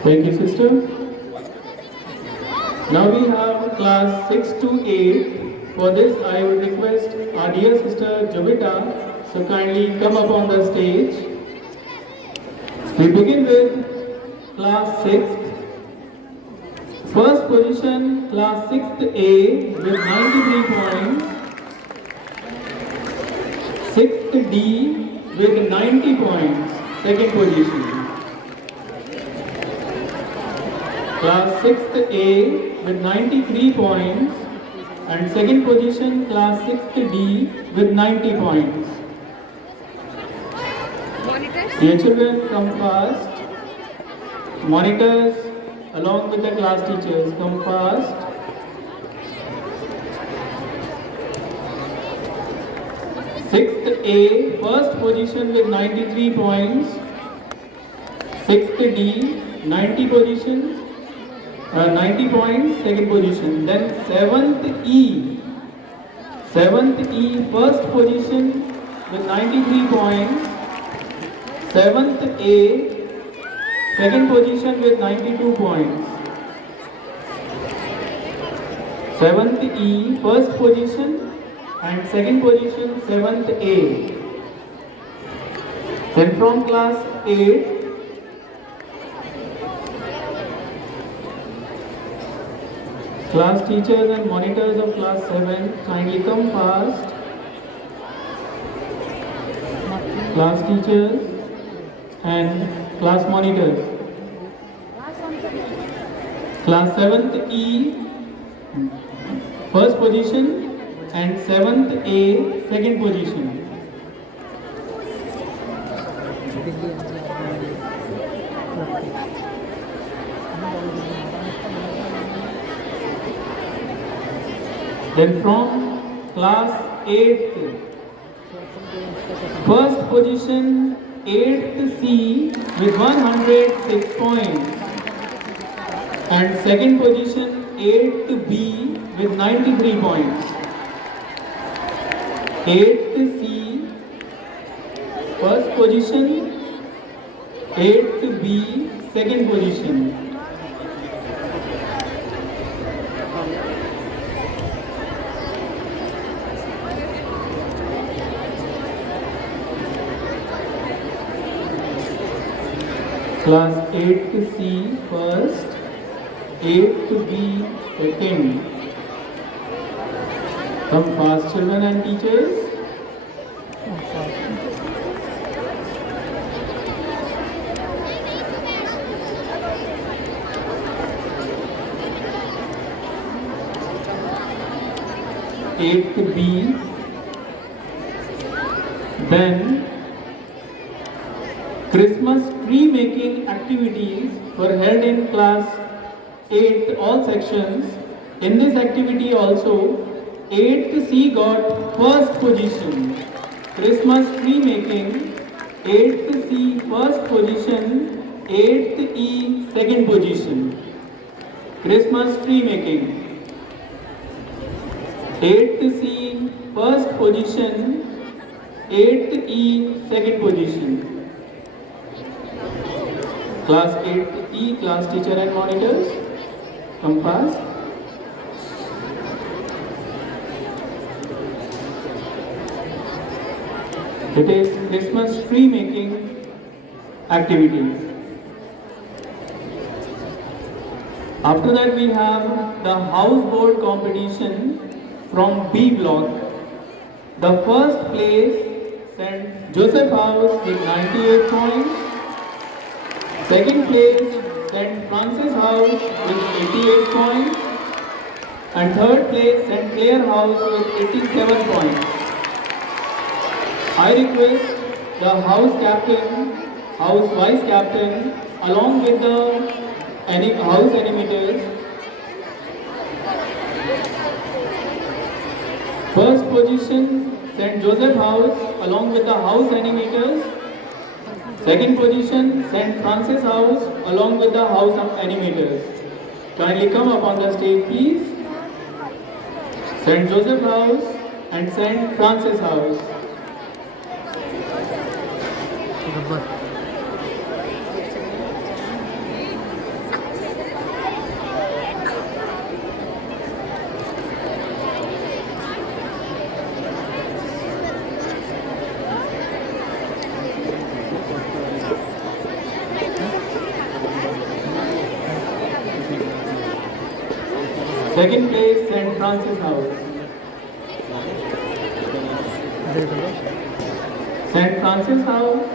Thank you, sister. Now we have class 6 to 8. For this, I would request our dear sister Jovita to kindly come up on the stage. We begin with class 6th. First position, class 6th A with 93 points. 6th D with 90 points, second position. Class 6th A with 93 points and second position class 6th D with 90 points. Dear children, come fast. Monitors along with the class teachers, come fast. 6th A, first position with 93 points. 6th D, 90 position. 90 points, second position. Then 7th E, first position with 93 points. 7th A Second position with 92 points. 7th E, first position, and second position, 7th A. Then from class 8, class teachers and monitors of class 7, kindly come fast. Class teachers and class monitors. Class 7th E, first position, and 7th A, second position. Then from class 8th, first position 8th C with 106 points, and second position 8th B with 93 points. 8th C, first position, 8th B, second position. Class 8th C first, 8th B second. Come fast, children and teachers. Eighth B. Then Christmas tree making activities were held in class 8, all sections. In this activity also, 8th C got first position. Christmas tree making, 8th C first position, 8th E second position. Christmas tree making, 8th C first position, 8th E second position. Class 8th E, class teacher and monitors, come fast. It is Christmas tree making activities. After that we have the houseboat competition from B block. The first place St. Joseph House with 98 points. Second place, St. Francis House with 88 points. And third place, St. Clair House with 87 points. I request the house captain, house vice captain, along with the house animators. First position, St. Joseph House, along with the house animators. Second position, St. Francis House, along with the house of animators. Kindly come up on the stage, please. St. Joseph House and St. Francis House. Second place, St. Francis House. St. Francis House,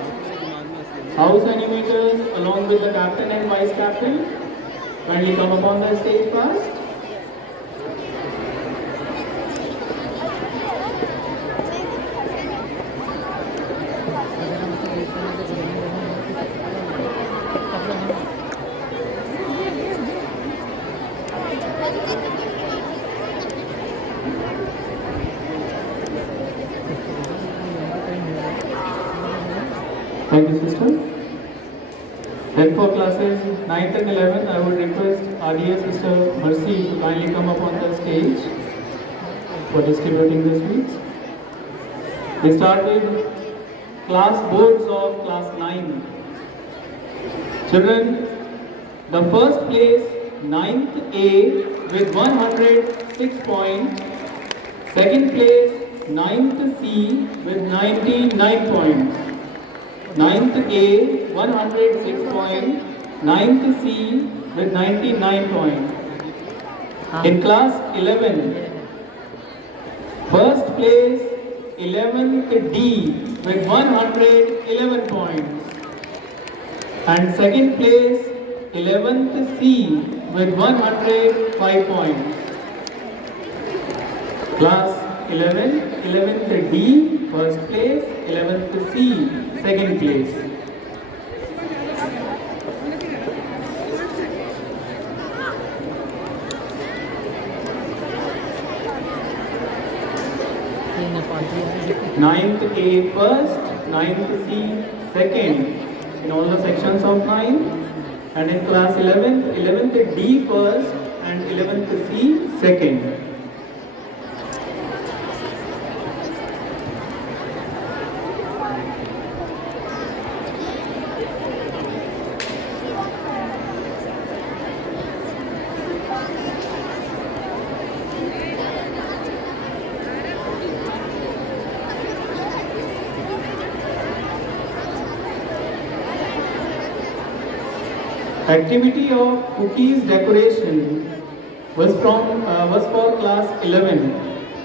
house animators along with the captain and vice captain. Kindly come up on the stage first. Thank you, sister. Then for classes 9th and 11th, I would request our dear sister Mercy to kindly come up on the stage for distributing the sweets. We start with class boards of class 9. Children, the first place, 9th A with 106 points. Second place, 9th C with 99 points. 9th A, 106 points. 9th C with 99 points. In class 11, first place, 11th D with 111 points. And second place, 11th C with 105 points. Class 11, 11th D, first place, 11th C, second place. Ninth A first, 9th C second in all the sections of 9, and in class 11th, 11th D first and 11th C second. Activity of cookies decoration was for class 11,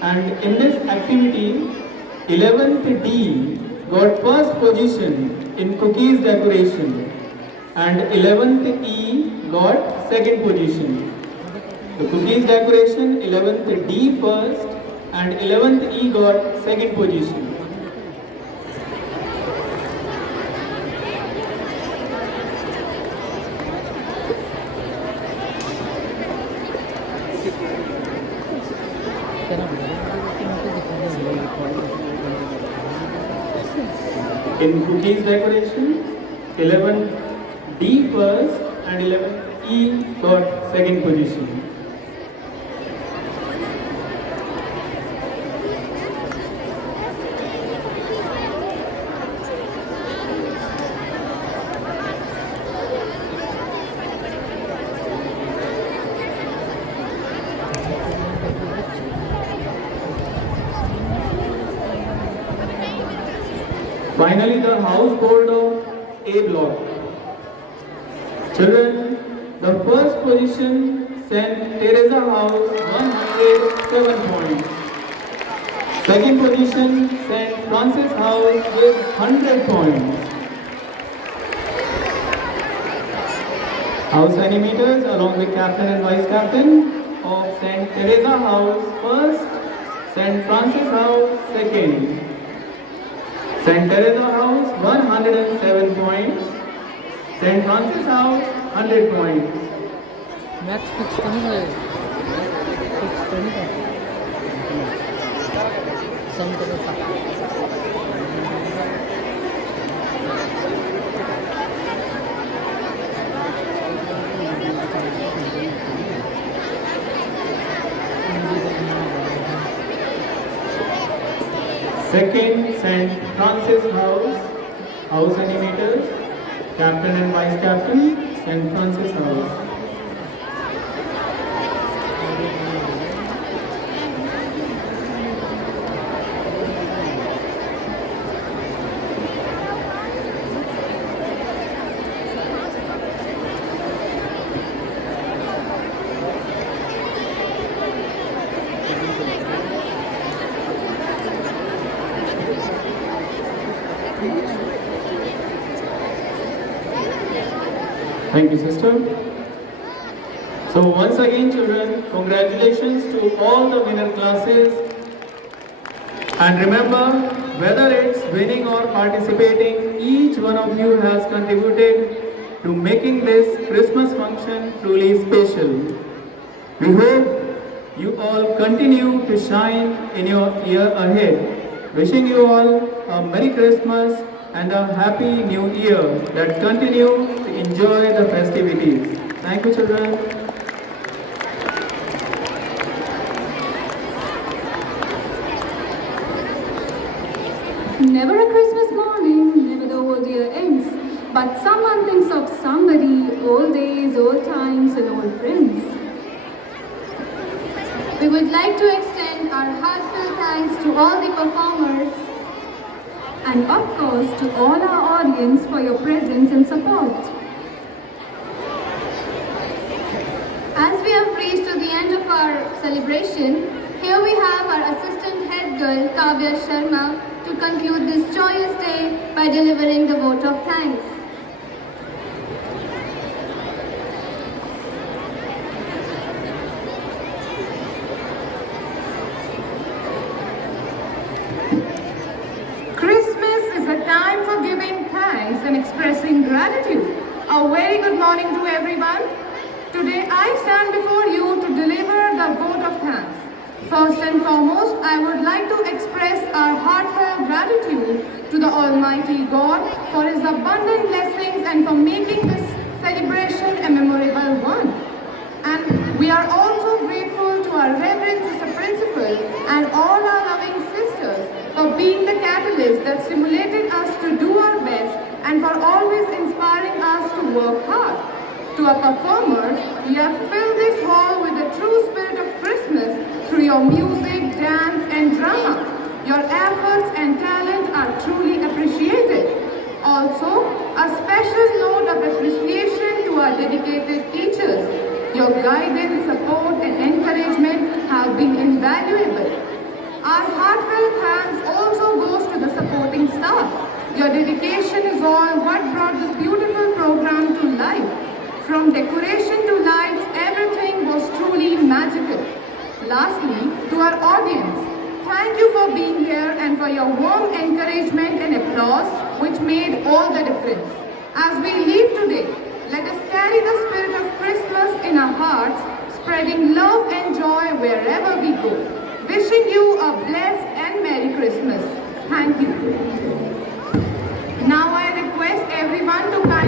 and in this activity 11th D got first position in cookies decoration and 11th E got second position. The cookies decoration 11th D first and 11th E got second position. In cookies decoration, 11th D first and 11th E got second position. Finally, the household of A block. Children, the first position, St. Teresa House, 107 points. Second position, St. Francis House with 100 points. House animators along with captain and vice captain of St. Teresa House first, St. Francis House second. St. Teresa House 107 points. St. Francis House 100 points. Match fix तो नहीं करेगा, fix तो नहीं करेगा, सम करो Second, St. Francis House, house animators, captain and vice captain, St. Francis House. Thank you, sister. So once again, children, congratulations to all the winner classes. And remember, whether it's winning or participating, each one of you has contributed to making this Christmas function truly special. We hope you all continue to shine in your year ahead. Wishing you all a Merry Christmas and a Happy New Year that continue to enjoy the festivities. Thank you, children. Never a Christmas morning, never the whole year ends, but someone thinks of somebody memories, old times, and old friends. We would like to extend our heartfelt thanks to all the performers and of course to all our audience for your presence and support. As we have reached to the end of our celebration, here we have our assistant head girl Kavya Sharma to conclude this joyous day by delivering the vote of thanks. Christmas is a time for giving thanks and expressing gratitude. A very good morning to everyone. Today I stand before you to deliver the vote of thanks. First and foremost, I would like to express our heartfelt gratitude to the Almighty God for His abundant blessings and for making this celebration a memorable one. And we are also grateful to our Reverend Sister Principal and all our loving sisters for being the catalyst that stimulated us to do our best and for always inspiring us to work hard. To our performers, we have filled this hall with the true spirit of Christmas through your music, dance and drama. Your efforts and talent are truly appreciated. Also, a special note of appreciation to our dedicated teachers. Your guidance, support and encouragement have been invaluable. Our heartfelt thanks also goes to the supporting staff. Your dedication is all what brought this beautiful program to life. From decoration to lights, everything was truly magical. Lastly, to our audience, thank you for being here and for your warm encouragement and applause, which made all the difference. As we leave today, let us carry the spirit of Christmas in our hearts, spreading love and joy wherever we go. Wishing you a blessed and Merry Christmas. Thank you. Now I request everyone to kindly